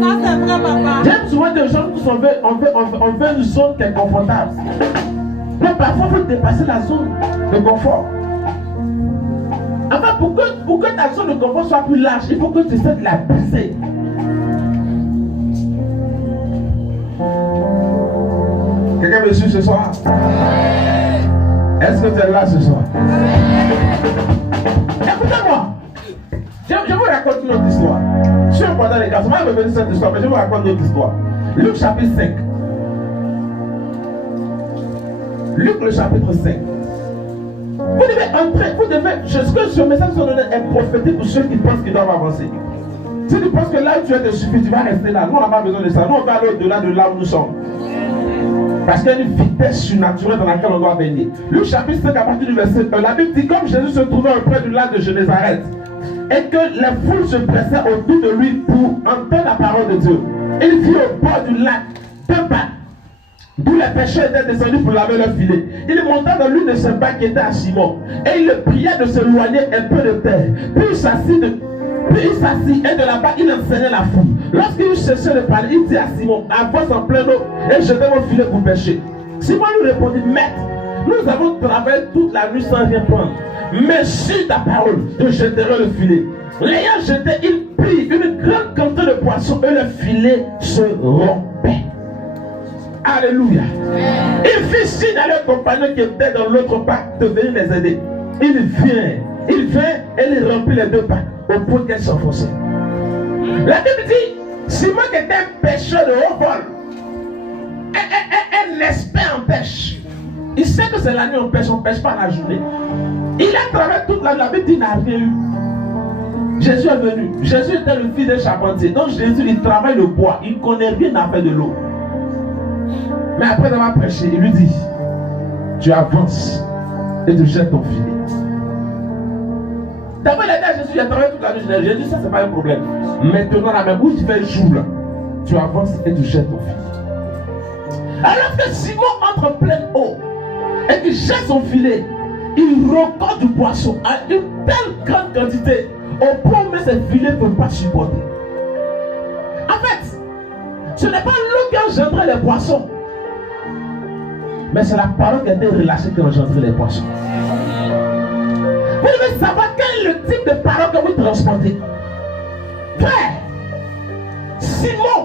Ça, c'est vrai, papa. J'aime souvent des gens qui on veut une zone qui est confortable. Mais parfois, il faut dépasser la zone de confort. Enfin, pour que ta zone de confort soit plus large, il faut que tu essaies de la briser. Quelqu'un me suit ce soir? Est-ce que tu es là ce soir? Écoutez-moi. Je vous raconte une autre histoire. Je suis pendant les gars. Je vais revenir sur cette histoire, mais je vous raconte une autre histoire. Luc chapitre 5. Luc le chapitre 5. Vous devez entrer, ce que ce message vous donne est prophétique pour ceux qui pensent qu'ils doivent avancer. Si tu penses que là où tu es te suffit, tu vas rester là. Nous, on n'a pas besoin de ça. Nous, on va aller au-delà de là où nous sommes. Parce qu'il y a une vitesse surnaturelle dans laquelle on doit venir. Luc chapitre 5 à partir du verset 1, la Bible dit comme Jésus se trouvait auprès du lac de Génézareth et que les foules se pressaient autour de lui pour entendre la parole de Dieu. Il vit au bord du lac deux bacs d'où les pêcheurs étaient descendus pour laver leur filet. Il monta dans l'une de ces bacs qui était à Simon et il le pria de s'éloigner un peu de terre. Puis il s'assit et de là-bas il enseignait la foule. Lorsqu'il eut cessé de parler, il dit à Simon, avance en plein eau et jetez vos filets pour pêcher. Simon lui répondit, maître, nous avons travaillé toute la nuit sans rien prendre. Mais sur ta parole, je jetterai le filet. L'ayant jeté, il prit une grande quantité de poissons et le filet se rompait. Alléluia. Il fit signe à leurs compagnons qui étaient dans l'autre bac de venir les aider. Il vient et il remplit les deux bacs au point qu'elles s'enfonçaient. La Bible dit, Simon qui était un pêcheur de haut vol, un expert en pêche. Il sait que c'est la nuit on ne pêche pas la journée. Il a travaillé toute la Bible dit, il n'a rien eu. Jésus est venu. Jésus était le fils d'un charpentier. Donc Jésus, il travaille le bois. Il ne connaît rien à faire de l'eau. Mais après avoir prêché, il lui dit, tu avances et tu jettes ton filet. D'abord, il a dit à Jésus, il a travaillé toute la nuit. Jésus, ça, c'est pas un problème. Maintenant, la même où tu fais jour, là, tu avances et tu jettes ton filet. Alors que Simon entre en pleine eau et qu'il jette son filet, il record du poisson à une telle grande quantité au point où ses filets ne peuvent pas supporter. En fait, ce n'est pas l'eau qui a engendré les poissons, mais c'est la parole qui a été relâchée qui a engendré les poissons. Vous devez savoir quel est le type de parole que vous transportez. Frère, Simon,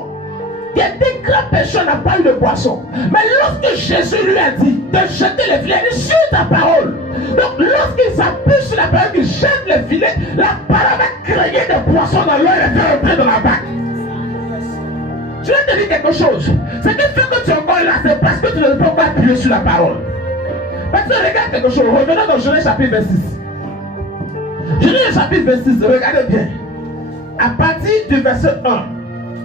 qui était grand pêcheur, n'a pas eu de poisson. Mais lorsque Jésus lui a dit de jeter les filets, il dit sur ta parole. Donc lorsqu'il s'appuie sur la parole, qu'il jette les filets, la parole va créer des poissons dans l'eau et les faire entrer dans la bague. Je vais te dire quelque chose. Ce qui fait que tu es encore là, c'est parce que tu ne peux pas appuyer sur la parole. Parce que regarde quelque chose. Revenons dans Genèse chapitre 26. Genèse chapitre 26, regardez bien. À partir du verset 1,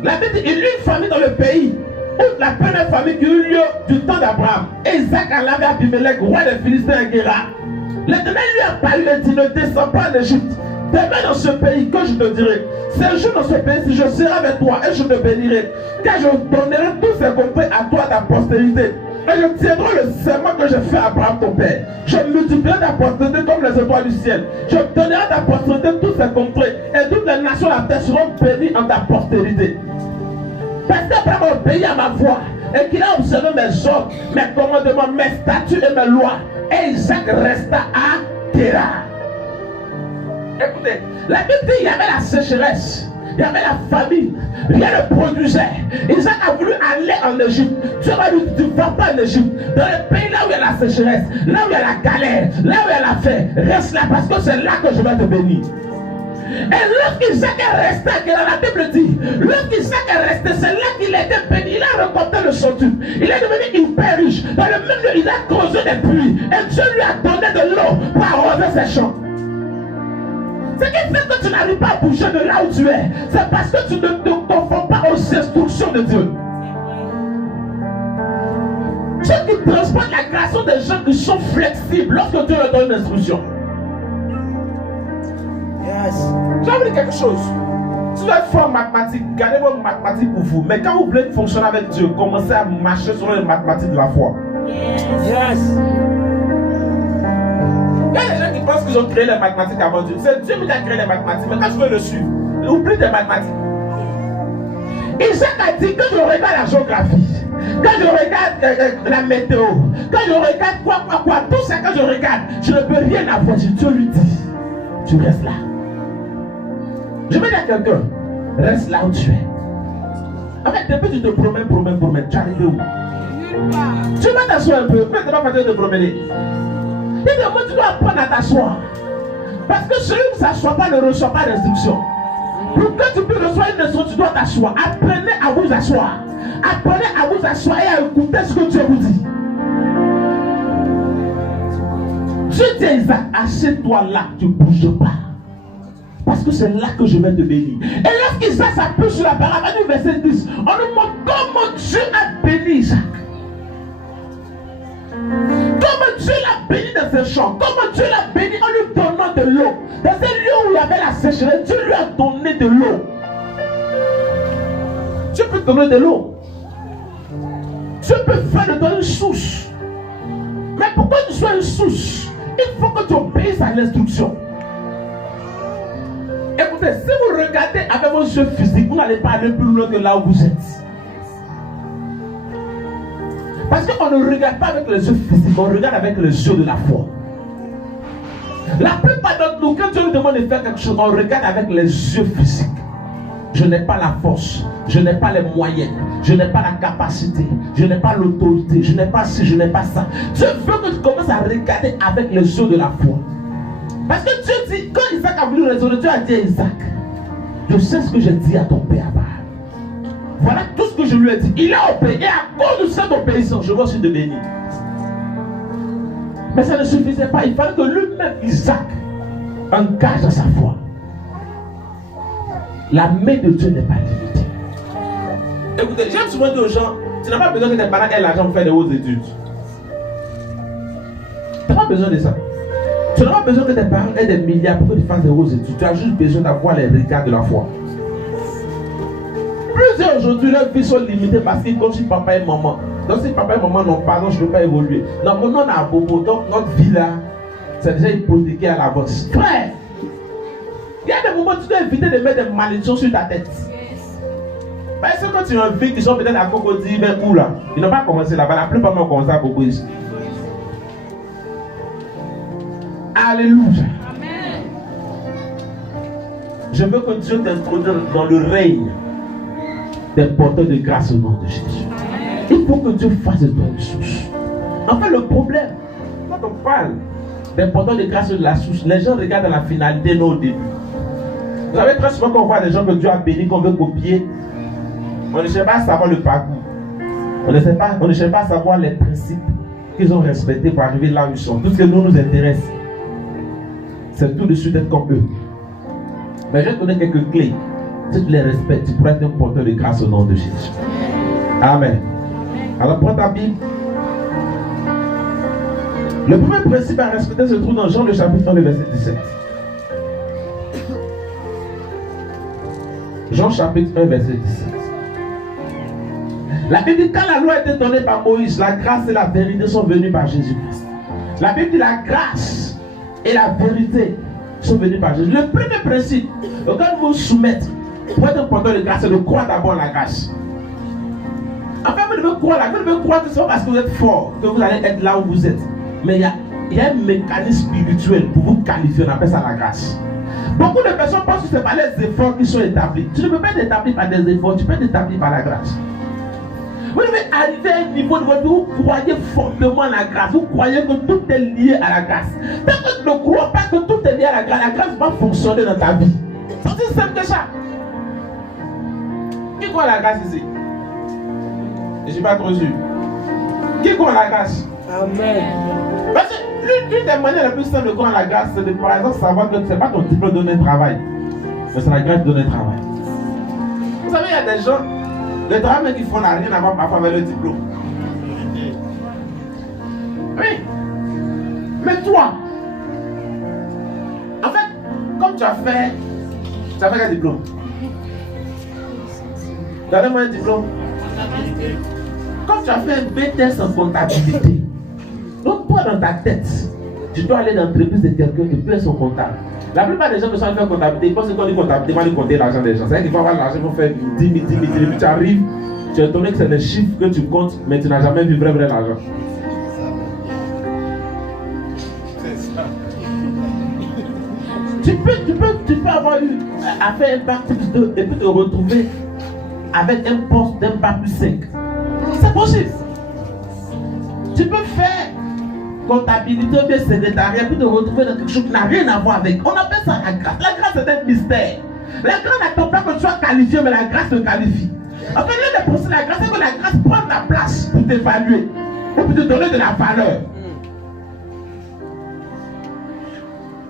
la Bible dit, il y eut une famille dans le pays, où la première famille qui eut lieu du temps d'Abraham. Et Isaac alla vers Abimelech, roi des Philistins et Guéra. L'Éternel lui a parlé et dit, ne descends pas en Égypte. Demeure dans ce pays que je te dirai. Séjourne dans ce pays, si je serai avec toi et je te bénirai. Car je donnerai tous ces compris à toi, ta postérité. Et je tiendrai le serment que j'ai fait à Abraham ton père. Je multiplierai ta postérité comme les étoiles du ciel. Je donnerai ta postérité toutes ces contrées. Et toutes les nations de la terre seront bénies en ta postérité. Parce qu'Abraham a obéi à ma voix. Et qu'il a observé mes ordres, mes commandements, mes statuts et mes lois. Et Isaac resta à Térar. Écoutez, la Bible dit qu'il y avait la sécheresse. Il y avait la famine, rien ne produisait. Isaac a voulu aller en Égypte. Dieu va lui dire, tu ne vas pas en Égypte. Dans le pays là où il y a la sécheresse, là où il y a la galère, là où il y a la faim, reste là parce que c'est là que je vais te bénir. Et lorsqu'Isaac est resté, que la Bible dit, lorsqu'Isaac est resté, c'est là qu'il a été béni. Il a rencontré le centuple. Il est devenu hyper riche. Dans le même lieu, il a causé des pluies. Et Dieu lui a donné de l'eau pour arroser ses champs. Ce qui fait que tu n'arrives pas à bouger de là où tu es, c'est parce que tu ne te conformes pas aux instructions de Dieu. Ceux qui transportent la grâce sont des gens qui sont flexibles lorsque Dieu leur donne une instruction. Yes. J'ai envie de dire quelque chose. Si vous êtes fort en mathématiques, gardez vos mathématiques pour vous. Mais quand vous voulez fonctionner avec Dieu, commencez à marcher sur les mathématiques de la foi. Yes. Il y a des gens qui pensent qu'ils ont créé les mathématiques avant Dieu. C'est Dieu qui a créé les mathématiques. Mais quand je veux le suivre, oublie des mathématiques. Isaac a dit que je regarde la géographie, quand je regarde la météo, quand je regarde quoi, tout ça quand je regarde, je ne peux rien avoir. Dieu lui dit, tu restes là. Je vais dire à quelqu'un, reste là où tu es. En fait, depuis tu te promènes, tu arrives où? Tu vas t'asseoir un peu, mais tu ne vas pas te promener. Et moi, tu dois apprendre à t'asseoir. Parce que celui qui ne s'assoit pas ne reçoit pas d'instruction. Pour que tu puisses recevoir une instruction, tu dois t'asseoir. Apprenez à vous asseoir. Apprenez à vous asseoir et à écouter ce que Dieu vous dit. Dieu dit à Isaac, assieds-toi là, tu ne bouges pas. Parce que c'est là que je vais te bénir. Et lorsqu'Isaac s'appuie sur la parole, verset 10, on nous montre comment Dieu a béni Isaac. Comment Dieu l'a béni dans ses champs. Comment Dieu l'a béni en lui donnant de l'eau. Dans ces lieux où il y avait la sécheresse, Dieu lui a donné de l'eau. Dieu peut te donner de l'eau. Dieu peut faire de toi une source. Mais pour que tu sois une source, il faut que tu obéisses à l'instruction. Écoutez, si vous regardez avec vos yeux physiques, vous n'allez pas aller plus loin que là où vous êtes. Parce qu'on ne regarde pas avec les yeux physiques, on regarde avec les yeux de la foi. La plupart d'entre nous, quand Dieu nous demande de faire quelque chose, on regarde avec les yeux physiques. Je n'ai pas la force, je n'ai pas les moyens, je n'ai pas la capacité, je n'ai pas l'autorité, je n'ai pas ci, je n'ai pas ça. Dieu veut que tu commences à regarder avec les yeux de la foi. Parce que Dieu dit, quand Isaac a voulu raisonner, Dieu a dit à Isaac, je sais ce que j'ai dit à ton père Abraham. Voilà tout ce que je lui ai dit. Il a obéi. Et à cause de cette obéissance, je vais aussi te bénir. Mais ça ne suffisait pas. Il fallait que lui-même, Isaac, engage à sa foi. La main de Dieu n'est pas limitée. Écoutez, j'aime souvent dire aux gens, tu n'as pas besoin que tes parents aient l'argent pour faire des hautes études. Tu n'as pas besoin de ça. Tu n'as pas besoin que tes parents aient des milliards pour que tu fasses des hautes études. Tu as juste besoin d'avoir les regards de la foi. Plusieurs aujourd'hui, leurs vies sont limitées parce qu'ils comptent sur papa et maman. Donc si papa et maman n'ont pas, donc je ne peux pas évoluer. Non, mon nom a bobo, donc notre vie là, c'est déjà hypothéqué à l'avance. Frère, il y a des moments où tu dois éviter de mettre des malédictions sur ta tête. Parce que quand tu as un vie qui sont peut-être à Cocody, mais où là, ils n'ont pas commencé là-bas. La plupart ont commencé à Bobo ici. Alléluia. Amen. Je veux que Dieu t'introduise dans le règne des porteurs de grâce au nom de Jésus. Il faut que Dieu fasse de toi une source. En fait, le problème, quand on parle des porteurs de grâce de la source, les gens regardent la finalité, non au début. Vous savez, très souvent quand on voit des gens que Dieu a bénis, qu'on veut copier, on ne cherche pas à savoir le parcours. On ne cherche pas à savoir les principes qu'ils ont respectés pour arriver là où ils sont. Tout ce qui nous intéresse, c'est tout de suite être comme eux. Mais je vais te donner quelques clés. Si tu les respectes, tu pourras être un porteur de grâce au nom de Jésus. Amen. Alors prends ta Bible. Le premier principe à respecter se trouve dans Jean le chapitre 1, le verset 17. Jean chapitre 1, verset 17. La Bible dit quand la loi a été donnée par Moïse, la grâce et la vérité sont venues par Jésus-Christ. La Bible dit la grâce et la vérité sont venues par Jésus. Le premier principe, quand vous vous soumettez pour être un porteur de grâce, c'est de croire d'abord la grâce. Enfin, vous devez croire que ce n'est pas parce que vous êtes fort que vous allez être là où vous êtes. Mais il y a un mécanisme spirituel pour vous qualifier, on appelle ça la grâce. Beaucoup de personnes pensent que ce n'est pas les efforts qui sont établis. Tu ne peux pas être établi par des efforts, tu peux être établi par la grâce. Vous devez arriver à un niveau de votre vie où vous croyez fortement à la grâce. Vous croyez que tout est lié à la grâce. Tant que tu ne crois pas que tout est lié à la grâce va fonctionner dans ta vie. C'est aussi simple que ça. Qui croit à la grâce ici? Je ne suis pas trop sûr. Qui croit à la grâce? Amen. Parce que l'une des manières les plus simples de croire à la grâce, c'est de par exemple savoir que ce n'est pas ton diplôme de donner travail, mais c'est la grâce de donner travail. Vous savez, il y a des gens, le travail qu'ils font n'a rien à voir parfois avec le diplôme. Oui. Mais toi, en fait, comme tu as fait quel diplôme? Donnez-moi un diplôme. Comme tu as fait un BTS en comptabilité, donc toi dans ta tête, tu dois aller dans l'entreprise de quelqu'un et puis être son comptable. La plupart des gens qui sont en train de faire comptabilité, ils pensent que quand ils comptabilité, ils vont aller compter l'argent des gens. C'est-à-dire qu'il faut avoir l'argent pour faire 10 000, et puis tu arrives, tu es étonné que c'est des chiffres que tu comptes, mais tu n'as jamais vu vrai l'argent. Tu peux avoir eu à faire un bac plus 2 et puis te retrouver avec un poste d'un bac plus 5. C'est possible. Tu peux faire comptabilité ou bien secrétariat puis te retrouver dans quelque chose qui n'a rien à voir avec. On appelle ça la grâce. La grâce c'est un mystère. La grâce n'attend pas que tu sois qualifié, mais la grâce te qualifie. En fait, l'un des procès de la grâce, c'est que la grâce prend ta place pour t'évaluer ou pour te donner de la valeur.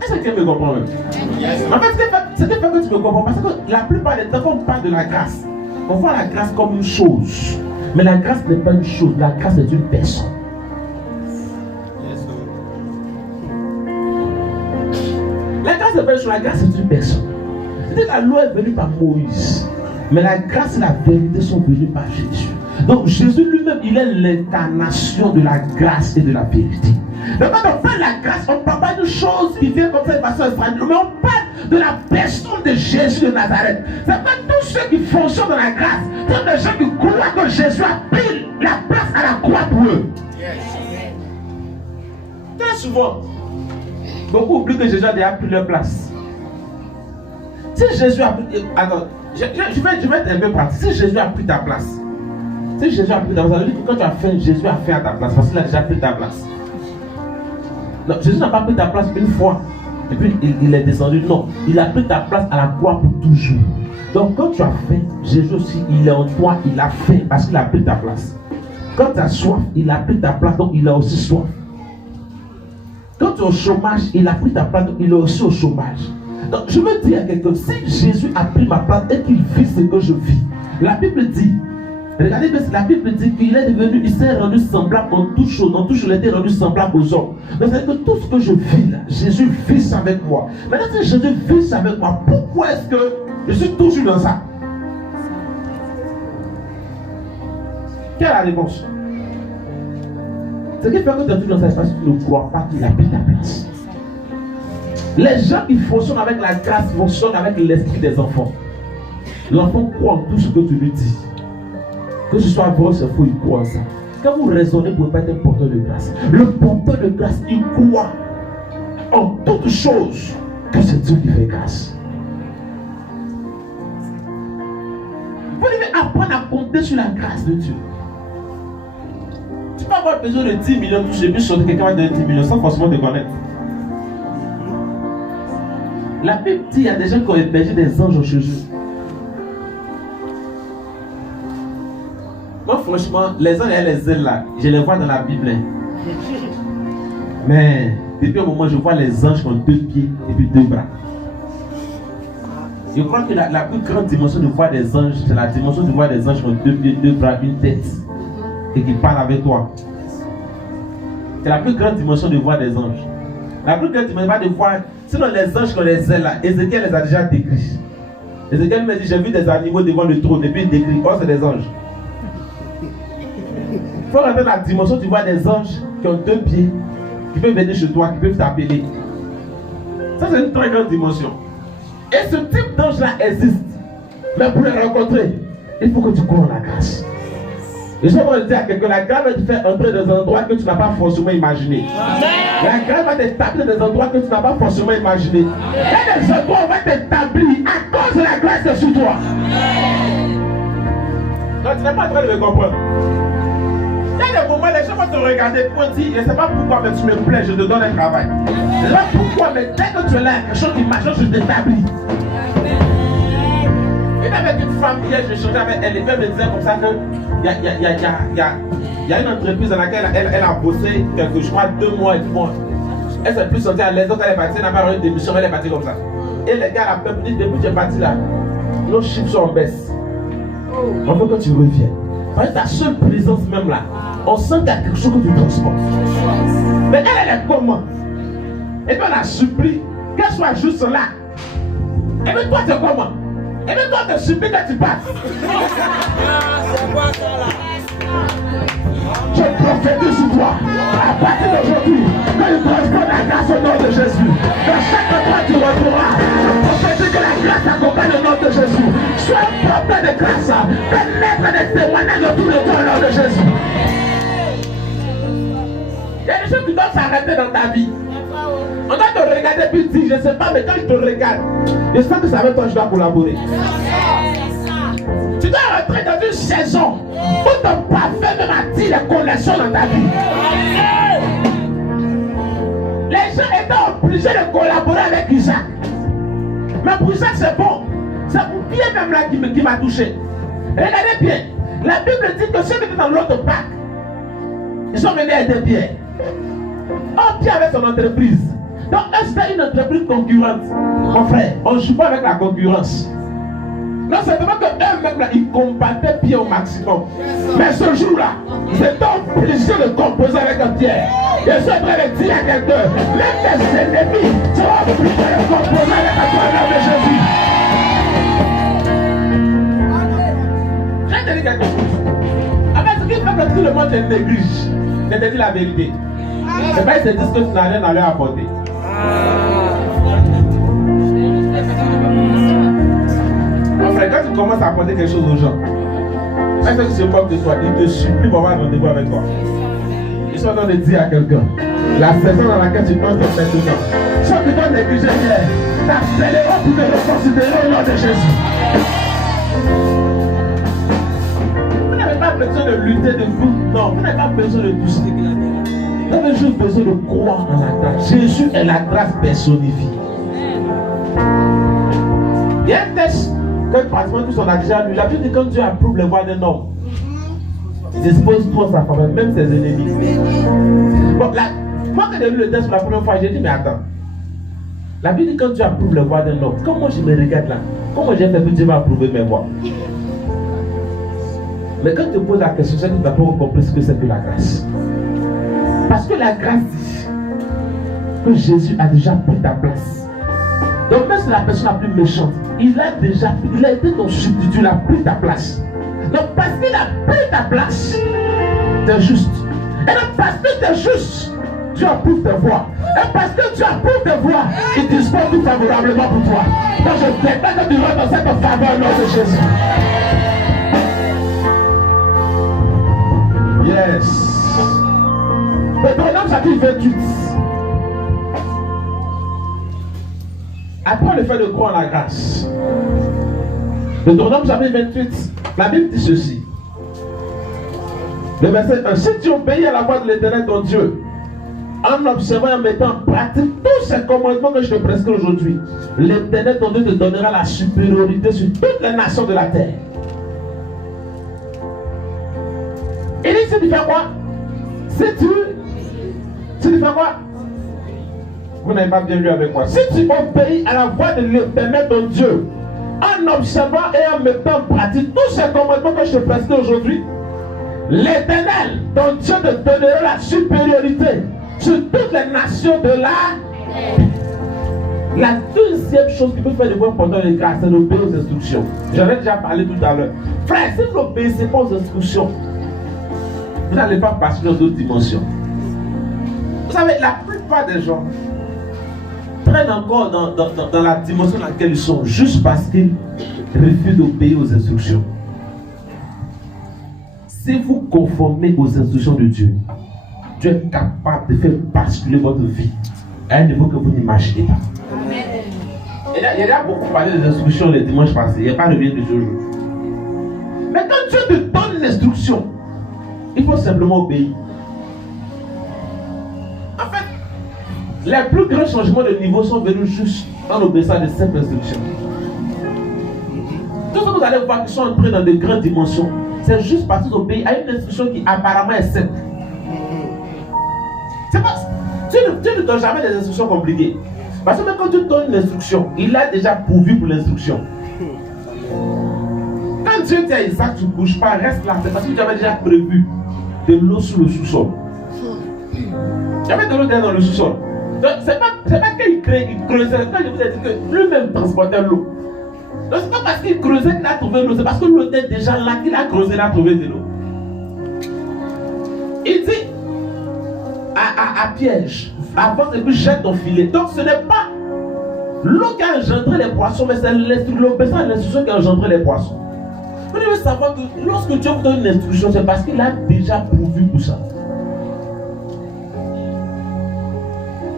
Est-ce que tu me comprends même? En fait, ce qui fait que tu me comprends, parce que la plupart des temps, quand on parle de la grâce, on voit la grâce comme une chose. Mais la grâce n'est pas une chose, la grâce est une personne. La grâce n'est pas une chose, la grâce est une personne. La loi est venue par Moïse, mais la grâce et la vérité sont venues par Jésus. Donc Jésus lui-même, il est l'incarnation de la grâce et de la vérité. Donc quand on parle de la grâce, on ne parle pas de choses qui viennent comme ça de façon extraordinaire, mais on parle de la personne de Jésus de Nazareth. C'est pas tous ceux qui fonctionnent dans la grâce, c'est des gens qui croient que Jésus a pris la place à la croix pour eux. Très souvent, beaucoup oublient que Jésus a déjà pris leur place. Si Jésus a pris... Attends, je vais être un peu pratique. Si Jésus a pris ta place, ça veut dire que quand tu as faim, Jésus a fait à ta place, parce qu'il a déjà pris ta place. Non, Jésus n'a pas pris ta place une fois, et puis il est descendu. Non, il a pris ta place à la croix pour toujours. Donc quand tu as faim, Jésus aussi, il est en toi, il a faim, parce qu'il a pris ta place. Quand tu as soif, il a pris ta place, donc il a aussi soif. Quand tu es au chômage, il a pris ta place, donc il est aussi au chômage. Donc je veux dire à quelqu'un, si Jésus a pris ma place et qu'il vit ce que je vis, la Bible dit, regardez bien, la Bible dit qu'il est devenu, il s'est rendu semblable en toutes choses, il a été rendu semblable aux hommes. Donc c'est-à-dire que tout ce que je vis là, Jésus vit ça avec moi. Maintenant si Jésus vit ça avec moi, pourquoi est-ce que je suis toujours dans ça? Quelle est la réponse? Ce qui fait que tu es toujours dans ça, c'est parce que tu ne crois pas qu'il a pris ta place. Les gens qui fonctionnent avec la grâce fonctionnent avec l'esprit des enfants. L'enfant croit en tout ce que tu lui dis. Que ce soit vrai, c'est faux, il croit en ça. Quand vous raisonnez, vous ne pouvez pas être un porteur de grâce. Le porteur de grâce, il croit en toutes choses que c'est Dieu qui fait grâce. Vous devez apprendre à compter sur la grâce de Dieu. Tu peux avoir besoin de 10 millions, toucher, puis sauter quelqu'un va te donner 10 millions sans forcément te connaître. La Bible dit qu'il y a des gens qui ont hébergé des anges chez eux. Moi, franchement, les anges et les ailes là, je les vois dans la Bible. Mais depuis un moment, je vois les anges qui ont 2 pieds et puis 2 bras. Je crois que la plus grande dimension de voir des anges, c'est la dimension de voir des anges qui ont 2 pieds, 2 bras, une tête et qui parlent avec toi. C'est la plus grande dimension de voir des anges. La plus grande dimension de voir, sinon les anges qui ont les ailes là, Ézéchiel les a déjà décrits. Ézéchiel me dit, j'ai vu des animaux devant le trône et puis il décrit, oh c'est des anges. Il faut rentrer dans la dimension, tu vois des anges qui ont 2 pieds, qui peuvent venir chez toi, qui peuvent t'appeler. Ça, c'est une très grande dimension. Et ce type d'ange-là existe. Mais pour les rencontrer, il faut que tu cours la grâce. Et je vais dire à quelqu'un, la grâce va te faire entrer dans des endroits que tu n'as pas forcément imaginé. La grâce va t'établir dans des endroits que tu n'as pas forcément imaginé. Il y a des endroits où on va t'établir à cause de la grâce qui est sur toi. Donc tu n'es pas en train de me comprendre. Il y a des moments, les gens vont te regarder pour dire, je ne sais pas pourquoi, mais tu me plais, je te donne un travail. Je ne sais pas pourquoi, mais dès que tu es là, quelque chose qui marche, je t'établis. Et avec une femme hier, j'ai échangé avec elle, et elle me disait comme ça qu'il y a une entreprise dans laquelle elle a bossé je crois 2 mois, et puis bon, elle s'est plus sentie à l'aise, donc elle est partie, elle n'a pas eu de démission, elle est partie comme ça. Et les gars, la peuple dit, depuis que tu es parti là, nos chiffres sont en baisse. On veut que tu reviennes. Parce que ta seule présence même là, on sent qu'il y a quelque chose que tu transportes. Mais elle est comment? Et puis on a supplie qu'elle soit juste là. Et puis toi, tu es comment? Et puis toi, tu supplie que tu passes. Je prophétise sur toi. À partir d'aujourd'hui, quand il transporte la grâce au nom de Jésus, dans chaque endroit tu retrouveras, je prophétise que la grâce accompagne au nom de Jésus. Sois porteur de grâce, pénètre des témoignages autour de toi au nom de Jésus. Il y a des choses qui doivent s'arrêter dans ta vie. On doit te regarder puis dire, je ne sais pas, mais quand il te regarde, je sens que c'est avec toi que je dois collaborer. Tu dois rentrer dans une saison où ton parfum même attire les connexions dans ta vie. Les gens étaient obligés de collaborer avec Isaac. Mais pour Isaac c'est bon. C'est pour Pierre même là qui m'a touché. Regardez bien. La Bible dit que ceux qui étaient dans l'autre Pâques, ils sont venus aider Pierre. Oh, Pierre avait son entreprise. Donc, c'était une entreprise concurrente. Mon frère, on ne joue pas avec la concurrence. Non, c'est vraiment qu'eux-mêmes, ils combattaient Pierre au maximum. Mais ce jour-là, c'est obligé de composer avec un Pierre. Je suis en train de dire à quelqu'un, même tes ennemis sont obligés de composer avec un Pierre au nom de Jésus. Je vais te dire quelque chose. En fait, ce qui fait que tout le monde te néglige, c'est de dire la vérité. C'est pas qu'ils te disent que tu n'as rien à leur apporter. Mon frère, quand tu commences à apporter quelque chose aux gens, est-ce que tu se moques de toi? Ils te supplient pour avoir un rendez-vous avec toi. Ils sont en train de dire à quelqu'un, la saison dans laquelle tu entres maintenant, ceux qui t'ont négligé hier, t'appelleront pour te reconsidérer au nom de Jésus. Vous n'avez pas besoin de lutter de vous, non, vous n'avez pas besoin de tout ça. Vous avez juste besoin de croire en la grâce. Jésus est la grâce personnifiée. Il y a un texte que pratiquement tous on a déjà lu. La Bible dit que quand Dieu approuve les voies d'un homme, il dispose tout en sa faveur, même ses ennemis. Bon, là, moi quand j'ai lu le texte pour la première fois, j'ai dit, mais attends. La Bible dit que quand Dieu approuve les voies d'un homme, comment je me regarde là? Comment j'ai fait que Dieu va approuver mes voies? Mais quand tu te poses la question, c'est que tu n'as pas compris ce que c'est que la grâce. Parce que la grâce dit que Jésus a déjà pris ta place. Donc même si la personne la plus méchante, il a été ton substitut, il a pris ta place. Donc parce qu'il a pris ta place, tu es juste. Et donc parce que tu es juste, tu approuves tes voies. Et parce que tu approuves tes voies, il dispose tout favorablement pour toi. Donc je déclare que tu rentres dans cette faveur au nom de Jésus. Yes. Deutéronome chapitre 28. Après le fait de croire en la grâce. Deutéronome chapitre 28. La Bible dit ceci. Le verset 1. Si tu obéis à la voix de l'Éternel ton Dieu, en observant et en mettant en pratique tous ces commandements que je te prescris aujourd'hui, l'Éternel ton Dieu te donnera la supériorité sur toutes les nations de la terre. Il dit si tu fais quoi? Si tu fais quoi? Vous n'avez pas bien lu avec moi. Si tu obéis à la voix de l'Éternel ton Dieu, en observant et en mettant en pratique tous ces commandements que je te prescris aujourd'hui, l'Éternel ton Dieu te donnera la supériorité sur toutes les nations de la terre. La deuxième chose qui peut faire de vous pendant les grâces, c'est d'obéir aux instructions. J'en ai déjà parlé tout à l'heure. Frère, si vous n'obéissez pas aux instructions, vous n'allez pas passer dans d'autres dimensions. Vous savez, la plupart des gens prennent encore dans la dimension dans laquelle ils sont, juste parce qu'ils refusent d'obéir aux instructions. Si vous conformez aux instructions de Dieu, Dieu est capable de faire basculer votre vie à un niveau que vous n'imaginez pas. Il y a beaucoup parlé des instructions les dimanches passés, il n'y a pas de bien de Dieu aujourd'hui. Mais quand Dieu te donne une instruction, il faut simplement obéir. En fait, les plus grands changements de niveau sont venus juste en obéissant à de simples instructions. Tout ce que vous allez voir qui sont entrés dans de grandes dimensions, c'est juste parce qu'ils obéissent à une instruction qui apparemment est simple. C'est pas, Dieu ne donne jamais des instructions compliquées. Parce que même quand tu donnes une instruction, il a déjà pourvu pour l'instruction. Quand Dieu dit à Isaac, tu ne bouges pas, reste là, c'est parce que tu avais déjà prévu de l'eau sous le sous-sol. Il y avait de l'eau dans le sous-sol. Donc, c'est pas qu'il creusait. Quand je vous ai dit que lui-même transportait l'eau. Donc, c'est pas parce qu'il creusait qu'il a trouvé l'eau, c'est parce que l'eau était déjà là qu'il a creusé, il a trouvé de l'eau. Il dit à piège, avance et puis jette ton filet. Donc, ce n'est pas l'eau qui a engendré les poissons, mais c'est l'obéissance à l'instruction qui a engendré les poissons. Vous devez savoir que lorsque Dieu vous donne une instruction, c'est parce qu'il a déjà pourvu pour ça.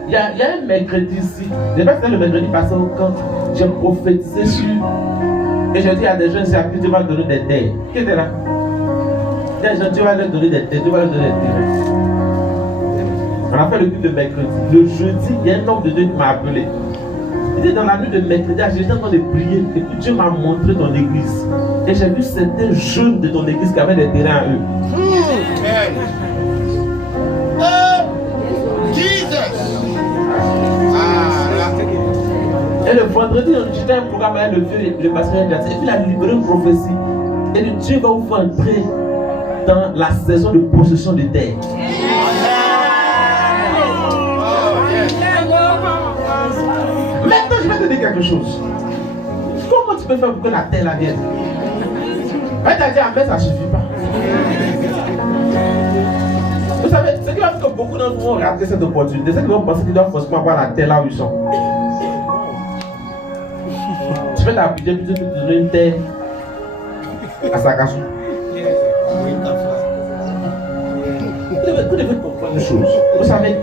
Il y a un mercredi ici, je ne sais pas si c'était le mercredi passé au camp, j'ai prophétisé sur. Et j'ai dit à des jeunes, c'est à qui Dieu va donner des terres. Qui était là? Des gens, Dieu va leur donner des terres, Dieu va leur donner des terres. On a fait le culte de mercredi. Le jeudi, il y a un homme de Dieu qui m'a appelé. Il dit dans la nuit de mercredi, j'étais en train de prier et puis Dieu m'a montré ton église. Et j'ai vu certains jeunes de ton église qui avaient des terrains à eux. Et le vendredi, j'étais un programme avec le vieux, le pasteur et puis il a libéré une prophétie. Et Dieu va vous faire entrer dans la saison de possession de terre. Maintenant, je vais te dire quelque chose. Comment tu peux faire pour que la terre la vienne? Elle t'a dit, mais ça ne suffit pas. Vous savez, ce qui va faire que beaucoup d'entre vous ont raté cette opportunité, c'est qu'ils vont penser qu'ils doivent forcément avoir la terre là où ils sont. Tu fais ta budget, puis tu peux te donner une terre à Sakassou. Vous devez comprendre une chose. Vous savez,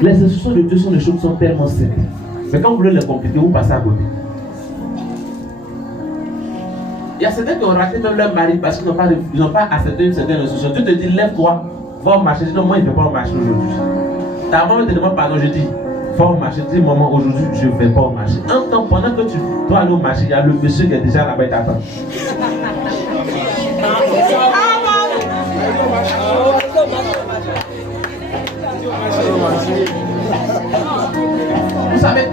les instructions de Dieu sont des choses qui sont tellement simples. Mais quand vous voulez les compliquer, vous passez à côté. Il y a certains qui ont raté même leur mari parce qu'ils n'ont pas accepté une certaine instruction. Dieu te dit, lève-toi, va au marché. Je dis, non, moi, il ne fait pas au marché aujourd'hui. Ta maman te demande pardon, je dis, va au marché. Je dis, maman, aujourd'hui, je ne vais pas au marché. En temps, pendant que tu dois aller au marché, il y a le monsieur qui est déjà là-bas et t'attend. Vous savez,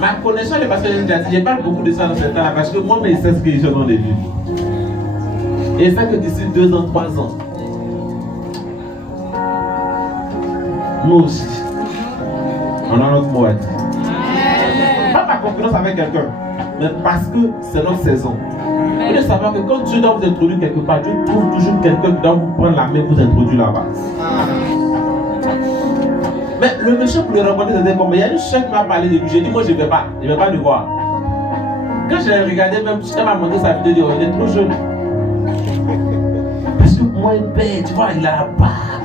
ma connaissance de pasteur je parle beaucoup de ça dans ce temps-là parce que moi, je sais ce que je dans les livres. Et ça que d'ici 2 ans, 3 ans, nous aussi, on a notre mot à dire. Pas par concurrence avec quelqu'un, mais parce que c'est notre saison. Vous devez savoir que quand Dieu doit vous introduire quelque part, Dieu trouve toujours quelqu'un qui doit vous prendre la main et vous introduire là-bas. Mais le monsieur pour le rencontrer, c'était comme il y a une soeur qui m'a parlé de lui. J'ai dit, moi je ne vais pas le voir. Quand je l'ai regardé, même elle m'a montré sa vidéo, il est trop jeune. Parce que moi, il bête, tu vois, il a la barbe.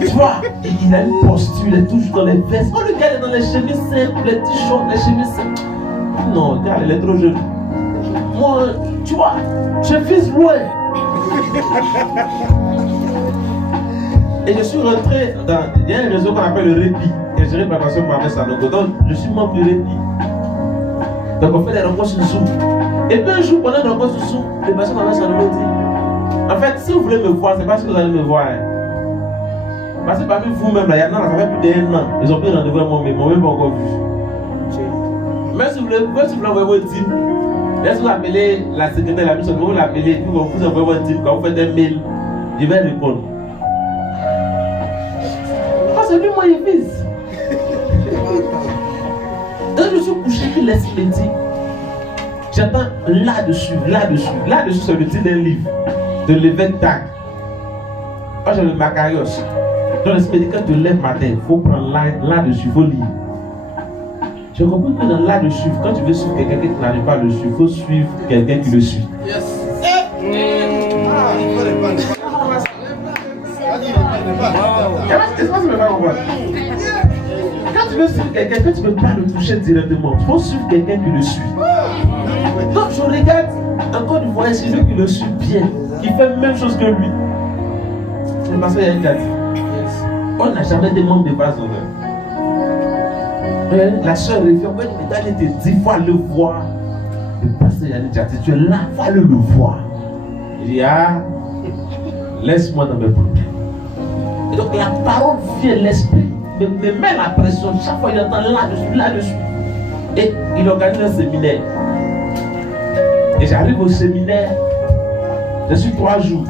Tu vois, il a une posture, il est toujours dans les vestes. Oh, le gars est dans les chemises simples, les t-shirts, les chemises simples. Non, regarde, il est trop jeune. Moi, tu vois, je vise loin. Et je suis rentré dans. Il y a un réseau qu'on appelle le répit, qui est géré par la personne Mohamed Sanogo. Donc, je suis membre du répit. Donc, on fait des rencontres sur Zoom. Et puis, un jour, pendant une rencontre sur Zoom, le pasteur Mohamed Sanogo dit, en fait, si vous voulez me voir, c'est parce que vous allez me voir. Hein. Parce que parmi vous-même, là, il y en a, ça fait plus d'1 an. Ils ont pris rendez-vous avec moi-même, moi-même pas encore vu. Mais si vous voulez envoyer votre dîme, laissez vous appeler la secrétaire, la mission, vous l'appelez, puis vous envoyez votre dîme, quand vous faites des mails, je vais répondre. Parce que lui, moi, il vise. Donc, je suis couché, puis laisse me dire. J'attends là-dessus. Là-dessus, c'est le titre d'un livre de l'évêque Tag. Moi, j'ai le Macarios. Dans l'esprit dit, quand tu te lèves matin, il faut prendre là-dessus, il faut lire. Je comprends que dans là-dessus, quand tu veux suivre quelqu'un qui n'arrive pas à le suivre, il faut suivre quelqu'un qui le suit. Quand tu veux suivre quelqu'un, quand tu ne peux pas le toucher directement, il faut suivre quelqu'un qui le suit. Donc je regarde encore une fois, c'est lui qui le suit bien, qui fait la même chose que lui. C'est parce qu'il y a une date. On n'a jamais des membres de base d'honneur. La soeur revient, elle était 10 fois le voir. Le pasteur Yannick Jati, tu es là, va le voir. Il dit, ah, laisse-moi dans mes problèmes. Et donc la parole vient, l'esprit me met la pression. Chaque fois il entend là-dessus. Et il organise un séminaire. Et j'arrive au séminaire, je suis 3 jours.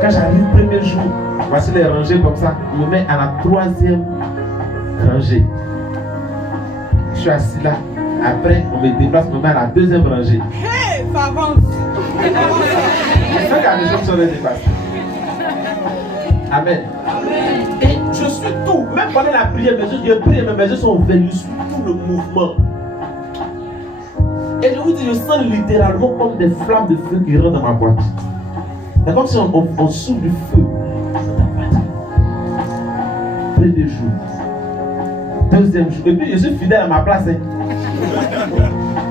Quand j'arrive le premier jour, voici les rangées comme ça, il me met à la 3e rangée. Je suis assis là. Après, on me déplace, on me met à la 2e rangée. Hey, ça avance. C'est ça qu'il y a des choses sur les dépasses. Amen. Et je suis tout. Même pendant la prière, je prie, mes yeux sont ouverts. Je suis tout le mouvement. Et je vous dis, je sens littéralement comme des flammes de feu qui rentrent dans ma boîte. C'est comme si on souffle du feu dans ta boîte. Premier jour. 2e jour. Et puis je suis fidèle à ma place.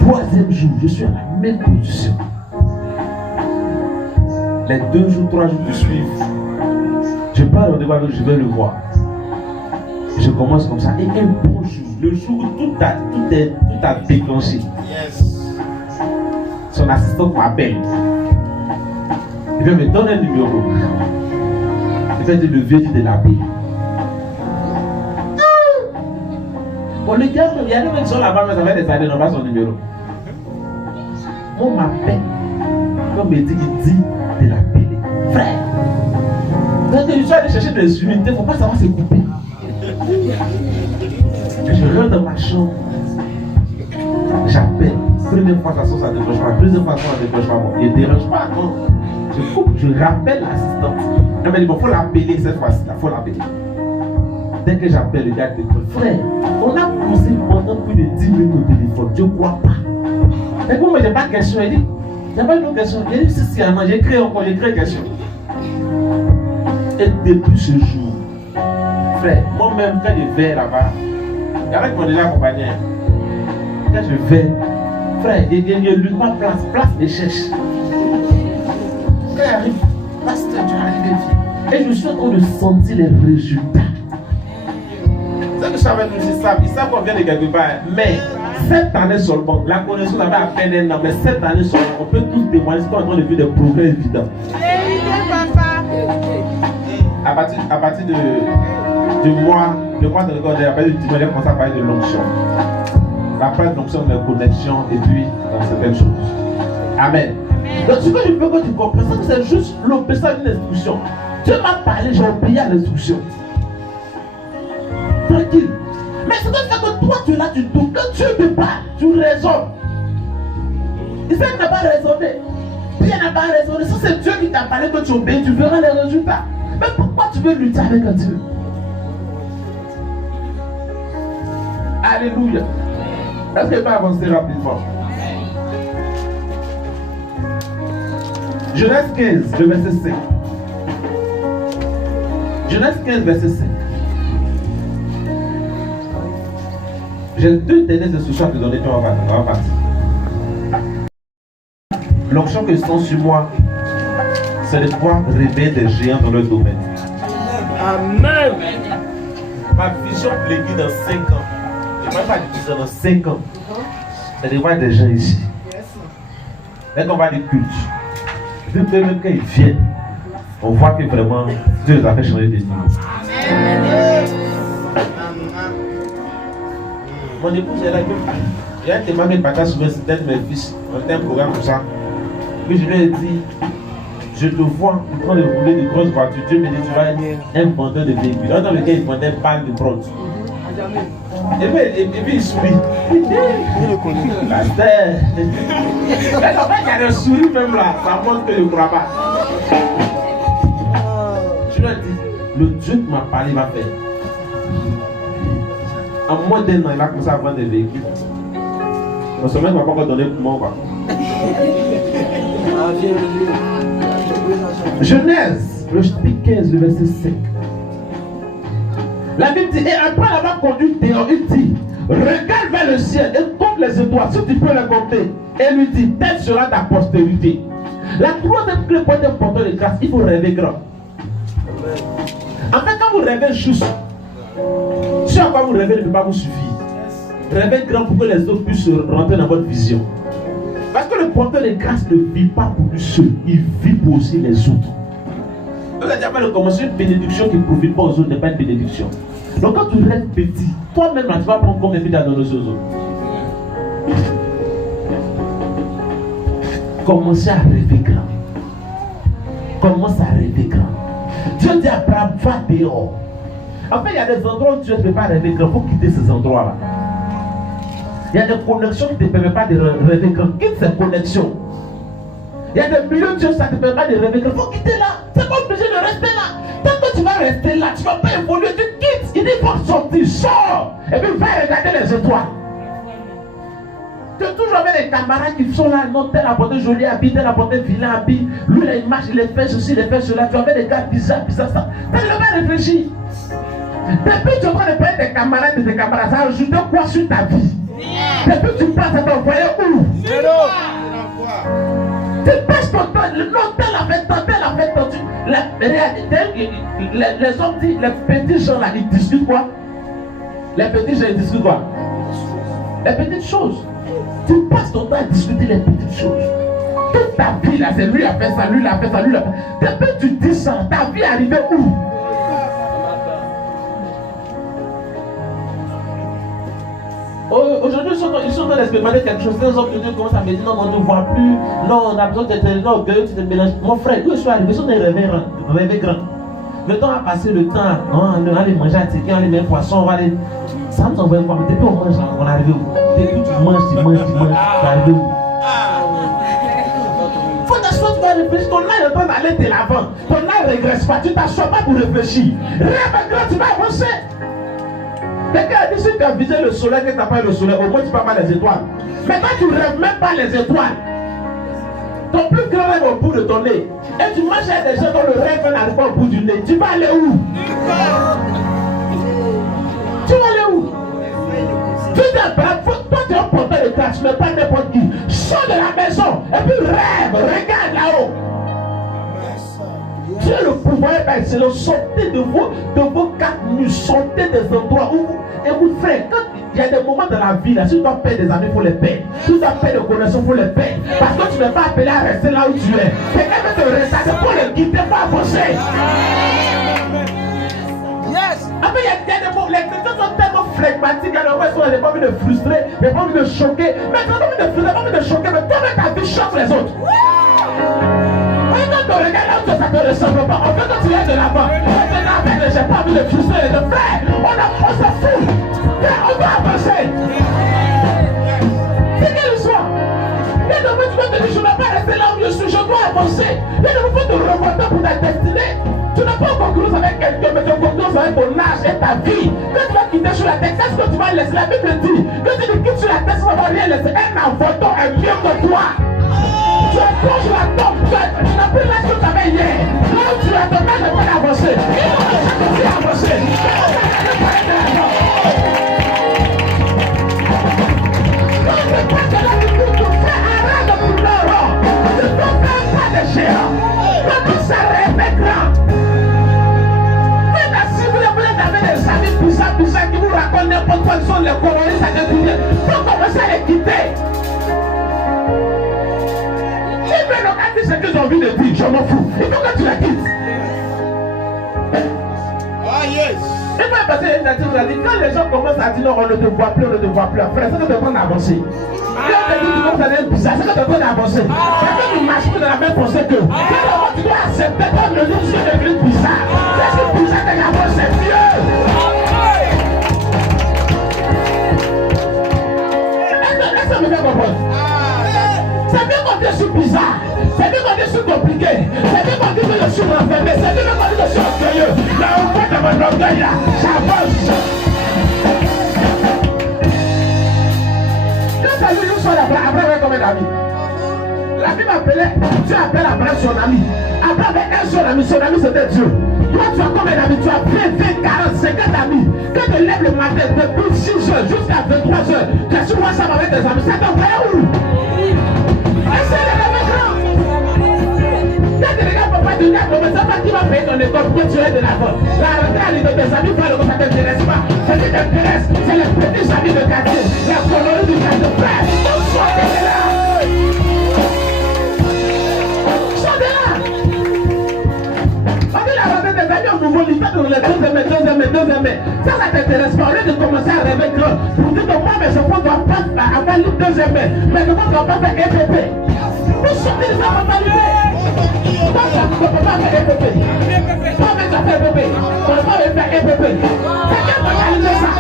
3e jour, je suis à la même position. Les 2 jours, 3 jours qui suivent, je pars au débat, je vais le voir. Je commence comme ça. Et un bon jour, le jour où tout a déclenché. Son assistant m'appelle. Il veut me donner un numéro. Il fait le vieux de la paix. Bon, le gars, il y a des mecs qui sont là-bas, mais ça fait des années, n'ont pas son numéro. On m'appelle. Comme il dit de la paix. Frère. Quand je suis allé chercher des unités, il ne faut pas savoir se couper. Je rentre dans ma chambre. J'appelle. Première fois, ça ne décroche pas. Deuxième fois, ça ne décroche pas. Bon, il ne dérange pas. Non. Je coupe, je rappelle l'assistante. Elle m'a dit, bon, il faut l'appeler cette fois-ci. Il faut l'appeler. Dès que j'appelle, le gars décroche. Frère, on a poussé pendant plus de 10 minutes au téléphone. Je ne crois pas. Et moi, je n'ai pas de question. Il dit, il n'y a pas une autre question. Il dit, si, j'ai créé encore, j'ai créé une question. Et depuis ce jour, frère, moi-même, quand je vais là-bas, il y en a qui m'ont déjà accompagné. Quand je vais, frère, il ne lui pas place et cherche. Quand il arrive, pasteur, tu arrives et je suis en train de sentir les résultats. C'est que je savais que ils savent qu'on vient de quelque part. Mais cette année seulement, la connaissance avait à peine un an, mais cette année seulement, on peut tous témoigner qu'on est en train de vivre des progrès évidents. À partir du mois de l'école, à partir du dimanche, j'ai commencé à parler de l'onction. La part de l'onction, de la connexion et puis dans certaines choses. Amen. Donc ce que je veux que tu comprennes, c'est juste l'obéissance d'une instruction. Dieu m'a parlé, j'ai obéi à l'instruction. Tranquille. Mais ce que fait que toi tu es là, tu doutes. Quand Dieu te parle, tu raisonnes. Israël n'a pas raisonné. Pierre n'a pas raisonné. Si c'est Dieu qui t'a parlé que tu obéis, tu verras les résultats. Mais pourquoi tu veux lutter avec un Dieu? Alléluia. Est-ce que je peux avancer rapidement? Genèse 15, le verset 5. Genèse 15, verset 5. J'ai 2 dernières instructions à te donner, tu vas partir. L'onction que sont sur moi, c'est de pouvoir réveiller des géants dans leur domaine. Amen. Ma vision pour l'église dans 5 ans, je ne vais pas dire dans 5 ans, c'est de voir des gens ici. Dès qu'on va des cultes, même quand ils viennent, on voit que vraiment Dieu les a fait changer de niveau. Mon épouse est là, il y a un témoin qui partage sur un de mes fils, on a un programme comme ça. Puis je lui ai dit, je te vois en train de rouler de grosses voitures. Dieu me dit, tu vas être un vendeur de véhicules. Dans lequel il vendait pas de prod. Et puis il sourit. Pasteur. Mais en fait, il y a des souris même là. Ça montre que je ne crois pas. Je lui ai dit, le Dieu qui m'a parlé va faire. En moins d'un an, il va commencer à vendre des véhicules. Le sommet ne va pas encore donner pour moi. Genèse, le chapitre 15, le verset 5. La Bible dit, et après l'avoir conduit dehors, il dit, regarde vers le ciel et compte les étoiles, si tu peux les compter. Et lui dit, telle sera ta postérité. La troisième clé pour être porteur de grâce, il faut rêver grand. En fait, quand vous rêvez juste, ce à quoi vous rêvez ne peut pas vous suffire. Rêvez grand pour que les autres puissent rentrer dans votre vision. Parce que le porteur de grâce ne vit pas pour lui seul, il vit pour aussi les autres. Vous avez déjà commencé une bénédiction qui ne profite pas aux autres, n'est pas une bénédiction. Donc quand tu rêves petit, toi-même tu vas prendre combien de temps à donner aux autres. Commencez à rêver grand. Commence à rêver grand. Dieu dit à Abraham, va dehors. En fait, il y a des endroits où tu ne peux pas rêver grand, il faut quitter ces endroits-là. Il y a des connexions qui ne te permettent pas de rêver grand. Quitte ces connexions. Il y a des milieux de Dieu, ça ne te permet pas de rêver grand. Il faut quitter là. Tu n'es pas obligé de rester là. Tant que tu vas rester là, tu ne vas pas évoluer. Tu quittes. Il dit, il faut sortir, sors. Et puis va regarder les étoiles. Tu as toujours avec des camarades qui sont là. Non, tel a porté joli habit, tel a porté vilain habit. Lui, là, il marche, il fait ceci, il fait cela. Tu as avec des gars bizarres, ça. Tu n'as pas réfléchi. Depuis que tu es en train de parler des camarades de tes camarades, ça ajoute quoi sur ta vie? Depuis que tu passes, ça t'envoyer où? Tu passes ton temps, non, tel a fait tant. Les hommes disent, les petits gens là, ils discutent quoi? Les petits gens, ils discutent quoi? Les petites choses. Tu passes ton temps à discuter les petites choses. Toute ta vie là, c'est lui a fait ça, lui l'a fait ça, lui l'a fait. Depuis que tu dis ça, ta vie est arrivée où? Aujourd'hui, ils sont en train d'expérimenter quelque chose. Les hommes de Dieu commencent à me dire non, on ne voit plus. Non, on a besoin d'être orgueilleux, tu te mélanges. Mon frère, où je suis arrivé, ils sont des rêver grand. Le temps a passé, le temps, on va aller manger à ticket, on va aller mettre poisson, on va aller. Ça nous envoie quoi? Depuis on mange, on est arrivé où? Depuis tu manges, tu es arrivé où? Faut t'asseoir, tu vas réfléchir. Ton âge est en train d'aller de l'avant. Ton âge ne régresse pas, tu t'assois pas pour réfléchir. Rêve grand, tu vas avancer. Quelqu'un a dit si tu as visé le soleil, que tu n'as pas le soleil, au moins tu ne parles pas les étoiles. Mais quand tu ne rêves même pas les étoiles, ton plus grand rêve au bout de ton nez, et tu marches avec des gens dont le rêve n'arrive pas au bout du nez, tu vas aller où? Tu vas aller où? Tu toi tu es un porteur de grâce, mais pas n'importe qui. Sors de la maison et puis rêve, regarde là-haut. Tu as le pouvoir d'excellence. Sortez de vos quatre murs, sortez des endroits où écoute frère, quand il y a des moments dans la vie là, si tu dois perdre des amis, il faut les perdre. Si tu dois perdre des connaissances, il faut les perdre. Parce que tu n'es pas appelé à rester là où tu es. Quelqu'un veut te rester pour le guider, pas avancer. Yes. Après, il y a des moments, les chrétiens sont tellement flegmatiques, alors ils n'ont pas envie de frustrer, ils n'ont pas envie de choquer. Mais tu n'as pas envie de frustrer, pas envie de choquer, mais toi-même ta vie choque les autres. Quand on regarde là où ça ne te ressemble pas, en fait quand tu viens de là-bas, j'ai pas envie de frustrer les deux frères, on s'en fout, on doit avancer. C'est quelle histoire? Il y a des moments tu vas te dire, je ne vais pas rester là où je suis, je dois avancer. Il y a des moments où tu remontes pour ta destinée. Tu n'as pas concurrence avec quelqu'un, mais tu as concurrence avec ton âge et ta vie. Quand tu vas quitter sur la terre, qu'est-ce que tu vas laisser? La Bible dit, quand tu quittes sur la terre, tu ne vas rien laisser. Un envoûtant est mieux que toi. Tu approches la tombe, tu n'as plus l'âge que tu avais hier. Là où tu as ton âge de pas avancer. Il faut que tu puisses avancer. Quand tu passes de la vie, tu fais arrête de vouloir. Tu ne fais pas de géant. Quand tu s'arrêtes, c'est grand. Même si vous avez des amis puissants qui vous racontent n'importe quoi, sont les colonistes à l'étudier, il faut commencer à les quitter. Ce qu'ils ont envie de dire, je m'en fous. Il faut que tu la quittes. Ah yes. Et moi, parce que quand les gens commencent à dire non, on ne te voit plus, après, c'est que tu es en train d'avancer. Quand on te dit que ça devient bizarre, c'est que tu es en train d'avancer. C'est que tu marches plus dans la même pensée que. Tu dois accepter comme le nom est devenu bizarre. Parce que bizarre, t'es d'abord, c'est mieux. l'orgueil là, j'avance. Quand t'as vu une soirée après avec combien d'amis? La Bible m'appelait, Dieu appelle Abraham son ami. Abraham avait un seul ami, son ami c'était Dieu. Toi tu as combien d'amis? Tu as 20, 40, 50 amis. Quand tu lèves le matin depuis 6 heures jusqu'à 23 heures, tu es sur WhatsApp avec tes amis, ça t'envoie où? Essaye de lever grand. Quand tu regardes papa, tu dis, mais c'est pas qui va payer ton école pour que tu aies de l'argent. La retraite de tes amis, ça ne t'intéresse pas. Ce qui t'intéresse, c'est les petits amis de quartier, la colonie du quartier. Frère, sortez de là. Sortez là. On dit la retraite des amis, on nous voit l'histoire de les deuxième. Ça t'intéresse pas. Au lieu de commencer à rêver grand, pour dire que moi, mes enfants ne doivent pas avoir le deuxième, mais que moi, je ne dois pas faire EPP. Vous sortez de ça, on va pas lever. Toi, tu ne peux pas faire EPP. Toi-même, tu as fait EPP. Tu ne peux pas faire EPP. Quelqu'un peut réaliser ça.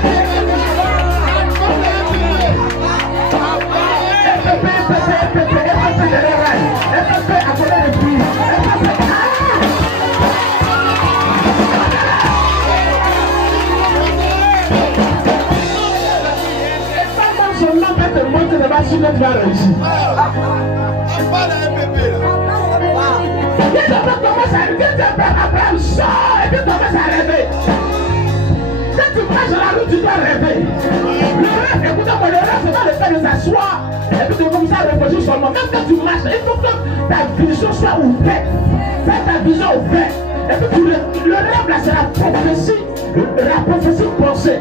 EPP de la raille. EPP à côté des prix. Son nom peut te montrer de base sur notre va réussir. Pas de MPP là. Abraham sort et puis commence à rêver. Quand tu marches dans la rue, tu dois rêver. Le rêve, écoutez-moi, le rêve, c'est pas le fait de s'asseoir et puis de commencer à réfléchir seulement. Même quand tu marches, il faut que ta vision soit ouverte. Fais ta vision ouverte. Et puis le rêve là, c'est la prophétie pensée.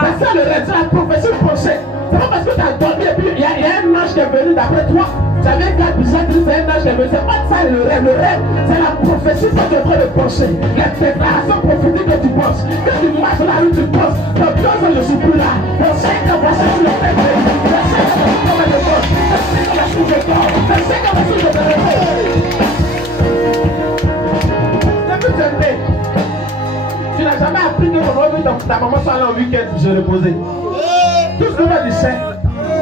C'est ça le rêve, c'est la prophétie pensée. C'est pas parce que tu as dormi et puis il y a un ange qui est venu d'après toi. Tu avais un gars bizarre, c'est un ange qui est venu. C'est pas ça le rêve. Le rêve, c'est la prophétie que tu es en train de penser. La déclaration prophétique que tu penses. Quand tu marches dans la rue, tu penses. Dans 2 ans, je suis plus là. Dans 5 ans, voici le rêve. Dans 5 ans, voici comment je pense. Dans 5 ans, voici je dors. Dans 5 ans, voici je me réveille. Depuis que tu es né, tu n'as jamais appris que ta maman soit allée au week-end pour se reposer. Tout ce que tu sais,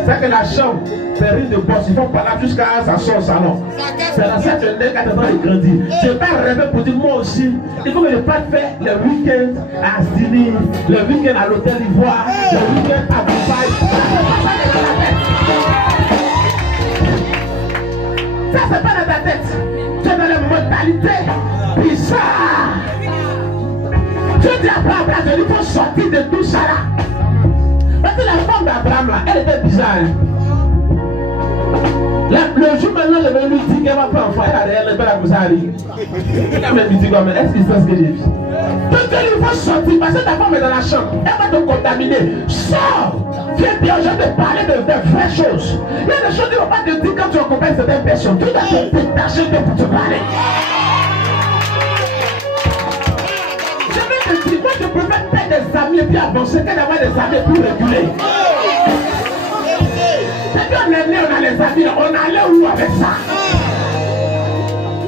c'est que la chambre, c'est rien de boss. Il faut pas là jusqu'à ça sort au salon. C'est dans cette année quand tu es en train de grandir. Je n'ai pas rêvé pour dire moi aussi. Il faut que je fasse faire le week-end à Asdini, le week-end à l'hôtel Ivoire, le week-end à Dubaï. Ça, c'est pas dans ta tête. Tu es dans les mentalités bizarres. Je dis à Abraham, il faut sortir de tout ça là. Parce que la femme d'Abraham là, elle était bizarre. Le jour maintenant, elle lui dit qu'elle va pas enfant, elle va la goussarie. Elle me dit comme, est-ce qu'il sait ce que j'ai dit? Donc il faut sortir, parce que ta femme est dans la chambre, elle va te contaminer. Sors! Viens bien, je vais te parler de vraies choses. Il y a des choses qui ne vont pas te dire quand tu accompagnes certaines personnes. Tu dois te détacher de pour te parler. Moi, je préfère faire des amis et puis avancer que d'avoir des amis pour reculer. Depuis on est né, on a les amis, on allait où avec ça?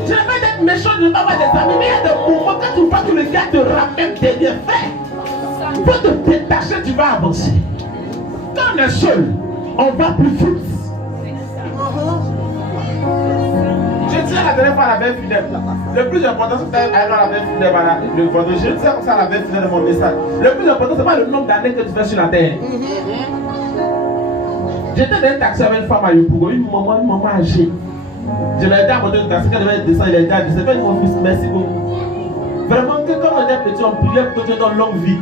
Je ne vais pas être méchant, je ne vais pas avoir des amis, mais il y a des moments quand tu vois que le gars te ramène derrière fait. Il faut te détacher, tu vas avancer. Quand on est seul, on va plus vite. Je disais la dernière fois à la veille fidèle. Le plus important, c'est peut-être à la veille fidèle. Je disais comme ça à la veille fidèle de mon message. Le plus important, c'est pas le nombre d'années que tu fais sur la terre. J'étais dans un taxi avec une femme à Yopougo, une maman âgée. Je l'ai dit à monter le taxi, quand elle devait descendre, il a dit à c'est pas mon fils, merci beaucoup. Vraiment, que quand on était petit, on priait pour que tu aies une longue vie.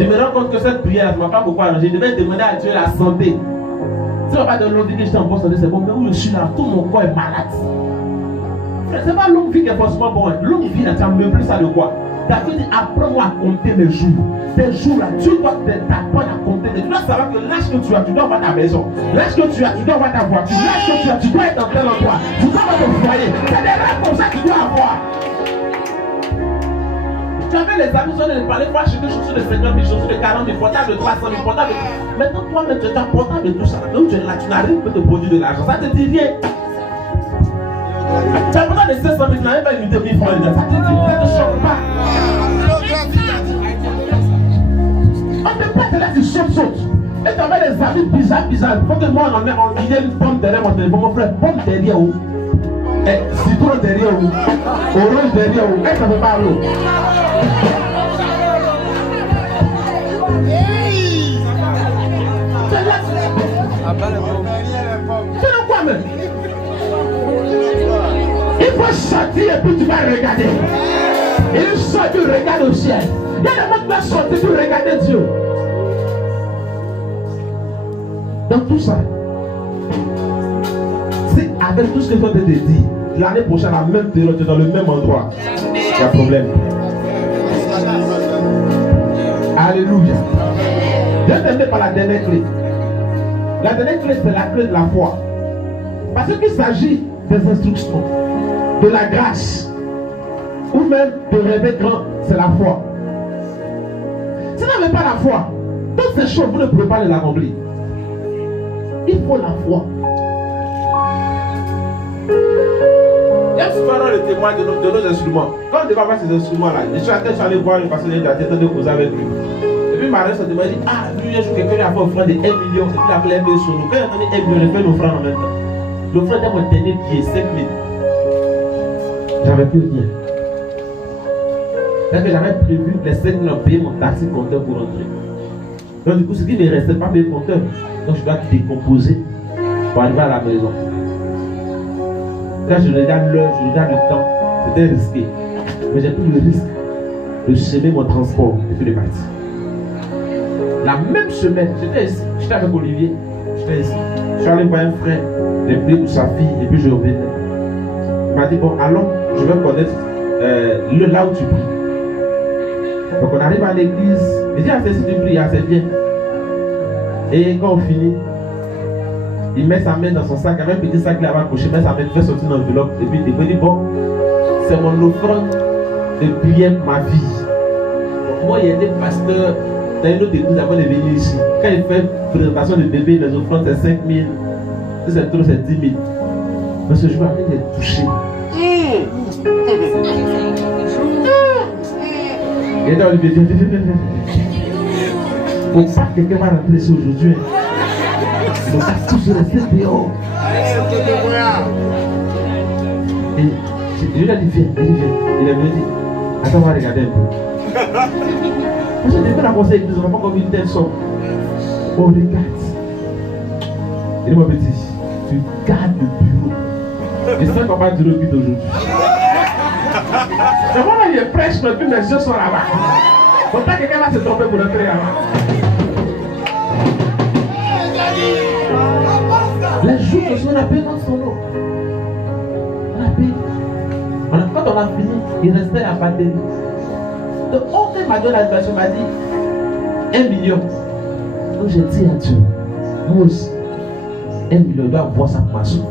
Je me rends compte que cette prière ne m'a pas beaucoup arrangé. Je devais demander à Dieu la santé. Si on va pas de longue vie que j'étais en bonne santé, c'est bon, mais où je suis là, tout mon corps est malade. C'est pas longue vie qui est forcément bon. Longue vie, tu as meublé ça de quoi? David dit, apprends-moi à compter les jours. Tes jours là, tu dois t'apprendre à compter. Tu dois savoir que l'âge que tu as, tu dois avoir ta maison. L'âge que tu as, tu dois avoir ta voiture. L'âge que tu as, tu dois être en tel endroit. Tu dois avoir ton foyer. C'est des rêves comme ça que tu dois avoir. Tu avais les amis, tu allais parler, voir acheter des chaussures de 50 000, chaussures de 40 000, portables de 300 000, portables de... Maintenant, toi-même, tu es portable de tout ça. Là où tu es là, tu n'arrives pas à te produire de l'argent. Ça te dit rien. Tu as besoin de 500 000, tu n'arrives pas à limiter 1000 francs. Ça te dit rien, ça ne te choque pas. On ne peut pas te laisser saute. Et tu avais des amis bizarres. Il faut que moi, on y ait une pomme derrière mon téléphone. Mon frère, pomme derrière où? Citron derrière où? Orange derrière où? Est-ce que ça ne peut pas l'eau? vas sortir et puis tu vas regarder. Et il sort, tu regardes au ciel. Il y a des gens qui vont sortir, tu regarder Dieu. Dans tout ça, c'est avec tout ce que toi te dis, l'année prochaine, à la même période, tu es dans le même endroit. Il y a un problème. Alléluia. Je vais terminer par la dernière clé. La dernière clé, c'est la clé de la foi. Parce qu'il s'agit des instructions, de la grâce, ou même de rêver grand, c'est la foi. Si vous n'avez pas la foi, toutes ces choses, vous ne pouvez pas les accomplir. Il faut la foi. Il y a souvent le témoin de nos instruments. Quand on ne va pas ces instruments-là, je suis allé voir une personne qui a tenté de causer avec lui. Et puis ma reste m'a dit, ah, lui, un jour, quelqu'un lui a fait offrande de 1 million. Et puis il a appelé un peu sur nous. Quand il a donné 1 million, il a fait l'offrande en même temps. L'offrande était mon dernier pied, 5 000. J'avais plus rien. C'est que j'avais prévu que les 5 000 ont payé mon taxi compteur pour rentrer. Donc du coup, ce qui ne restait pas payé compteur. Donc je dois décomposer pour arriver à la maison. Quand je regarde l'heure, je regarde le temps, c'était risqué. Mais j'ai pris le risque de semer mon transport et puis de partir. La même semaine, j'étais ici, j'étais avec Olivier, j'étais ici. Je suis allé voir un frère, j'ai prié pour sa fille et puis je revenais. Il m'a dit, bon, allons, je vais connaître là où tu pries. Donc on arrive à l'église, il dit, ah, c'est si tu pries, ah, c'est bien. Et quand on finit, il met sa main dans son sac, il y avait un petit sac qu'il avait accroché, il met sa main, il fait sortir une enveloppe, et puis il dit, bon, c'est mon offrande de prière pour ma fille. Donc, moi, il y a des pasteurs dans une autre église avant de venir ici. Quand il fait présentation de bébé, les offrandes, c'est 5 000. Si c'est trop, c'est 10 000. Mais ce jour, il est touché. Et là, Olivier dit, faut pas que quelqu'un va rentrer ici aujourd'hui. On va tous rester dehors. Et je lui ai dit, viens. Il est venu dire, attends, on va regarder un peu. Parce que depuis la conseil, ils n'ont pas comme une telle somme. On regarde. Il dit, mon petit, tu gardes le bureau. Et c'est qu'on va durer vite aujourd'hui. Mais voilà, il est prêche, mais puis mes yeux sont là-bas. Faut pas que quelqu'un va se tromper pour rentrer là-bas. Les jours que on a payé dans son eau. On a payé. Quand on a fini, il restait la batterie. Donc, on m'a donné la version, m'a dit 1 million. Donc, j'ai dit à Dieu, moi aussi, 1 million, il doit avoir sa poisson.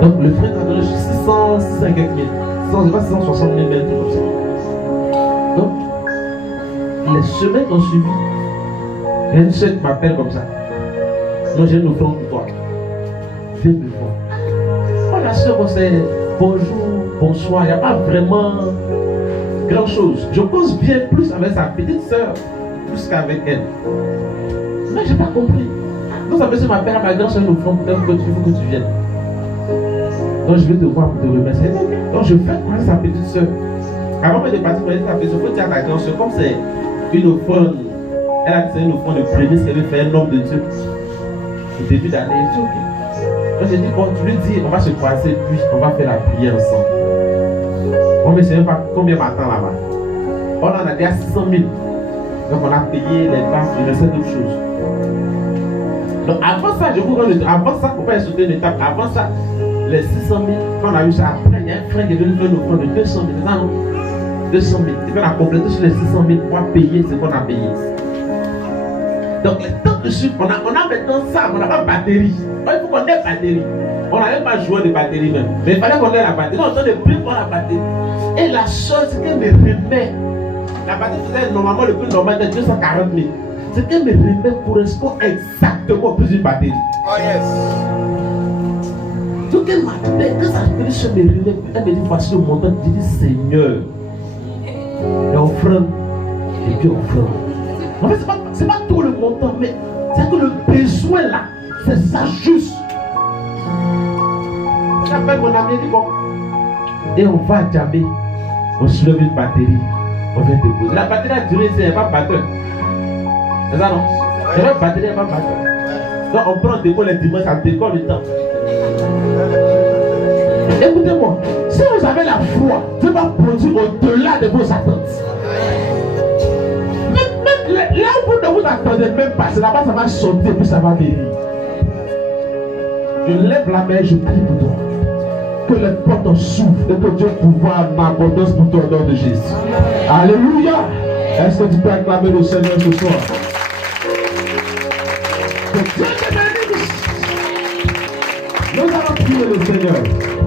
Donc, le frère m'a donné 650 000. 660 000 mètres comme ça. Donc, les semaines ont suivi. Il y a une soeur qui m'appelle comme ça. Moi, j'ai une offrande pour toi. Viens me voir. Oh, la soeur, c'est bonjour, bonsoir. Il n'y a pas vraiment grand chose. Je cause bien plus avec sa petite soeur, plus qu'avec elle. Mais je n'ai pas compris. Donc, sa personne m'appelle à ma grande soeur, une offrande pour toi, il faut que tu viennes. Donc, je vais te voir pour te remercier. Donc, je fais quoi sa petite soeur. Avant de partir, je faut dire à ta grande soeur, comme c'est une offrande. Elle a dit c'est une offrande de prémisse qu'elle veut faire un homme de Dieu. Au début d'année, il dit ok. Donc j'ai dit, bon, tu lui dis, on va se croiser, puis on va faire la prière ensemble. Bon, mais je ne sais même pas combien m'attend là-bas. On en a déjà 600 000. Donc on a payé les bases, il restait d'autres choses. Donc avant ça, je vous rends le temps. Avant ça, on va sauter une étape. Avant ça, les 600 000, quand on a eu ça, après, il y a un frère qui est venu faire une offrande de 200 000. Non, 200 000. Et puis on a complété sur les 600 000 pour payer ce qu'on a payé. Donc, les temps de suite, on a maintenant ça, on n'a pas de batterie. Donc, il faut qu'on ait batterie. On n'avait pas joué de batterie même. Mais il fallait qu'on ait la batterie. On a de plus pour la batterie. Et la chose qu'elle me remet, la batterie faisait normalement le plus normal de 240 000. Ce qu'elle me remet correspond exactement au prix d'une batterie. Oh yes. Donc, elle m'a dit, quand ça me remet, elle me dit, voici le montant. Je dis, Seigneur, et offrande, et puis offrande. En fait, c'est pas tout le montant, mais c'est que le besoin là, c'est ça juste. J'appelle mon ami et dit bon, et on va à Djamé, on soulève une batterie, on vient déposer. La batterie a duré, c'est pas batteur. C'est ça non? C'est pas batterie, c'est pas batteur. Donc on prend décolle les dimanches, ça décolle le temps. Écoutez-moi, si vous avez la foi, Dieu va produire au-delà de vos attentes. Même là où vous ne vous attendez même pas, c'est là-bas ça va sauter puis ça va venir. Je lève la main, je prie pour toi. Que les portes s'ouvrent et que Dieu pouvoir en abondance pour toi au nom de Jésus. Alléluia. Est-ce que tu peux acclamer le Seigneur ce soir? Que Dieu te bénisse. Nous allons prier le Seigneur.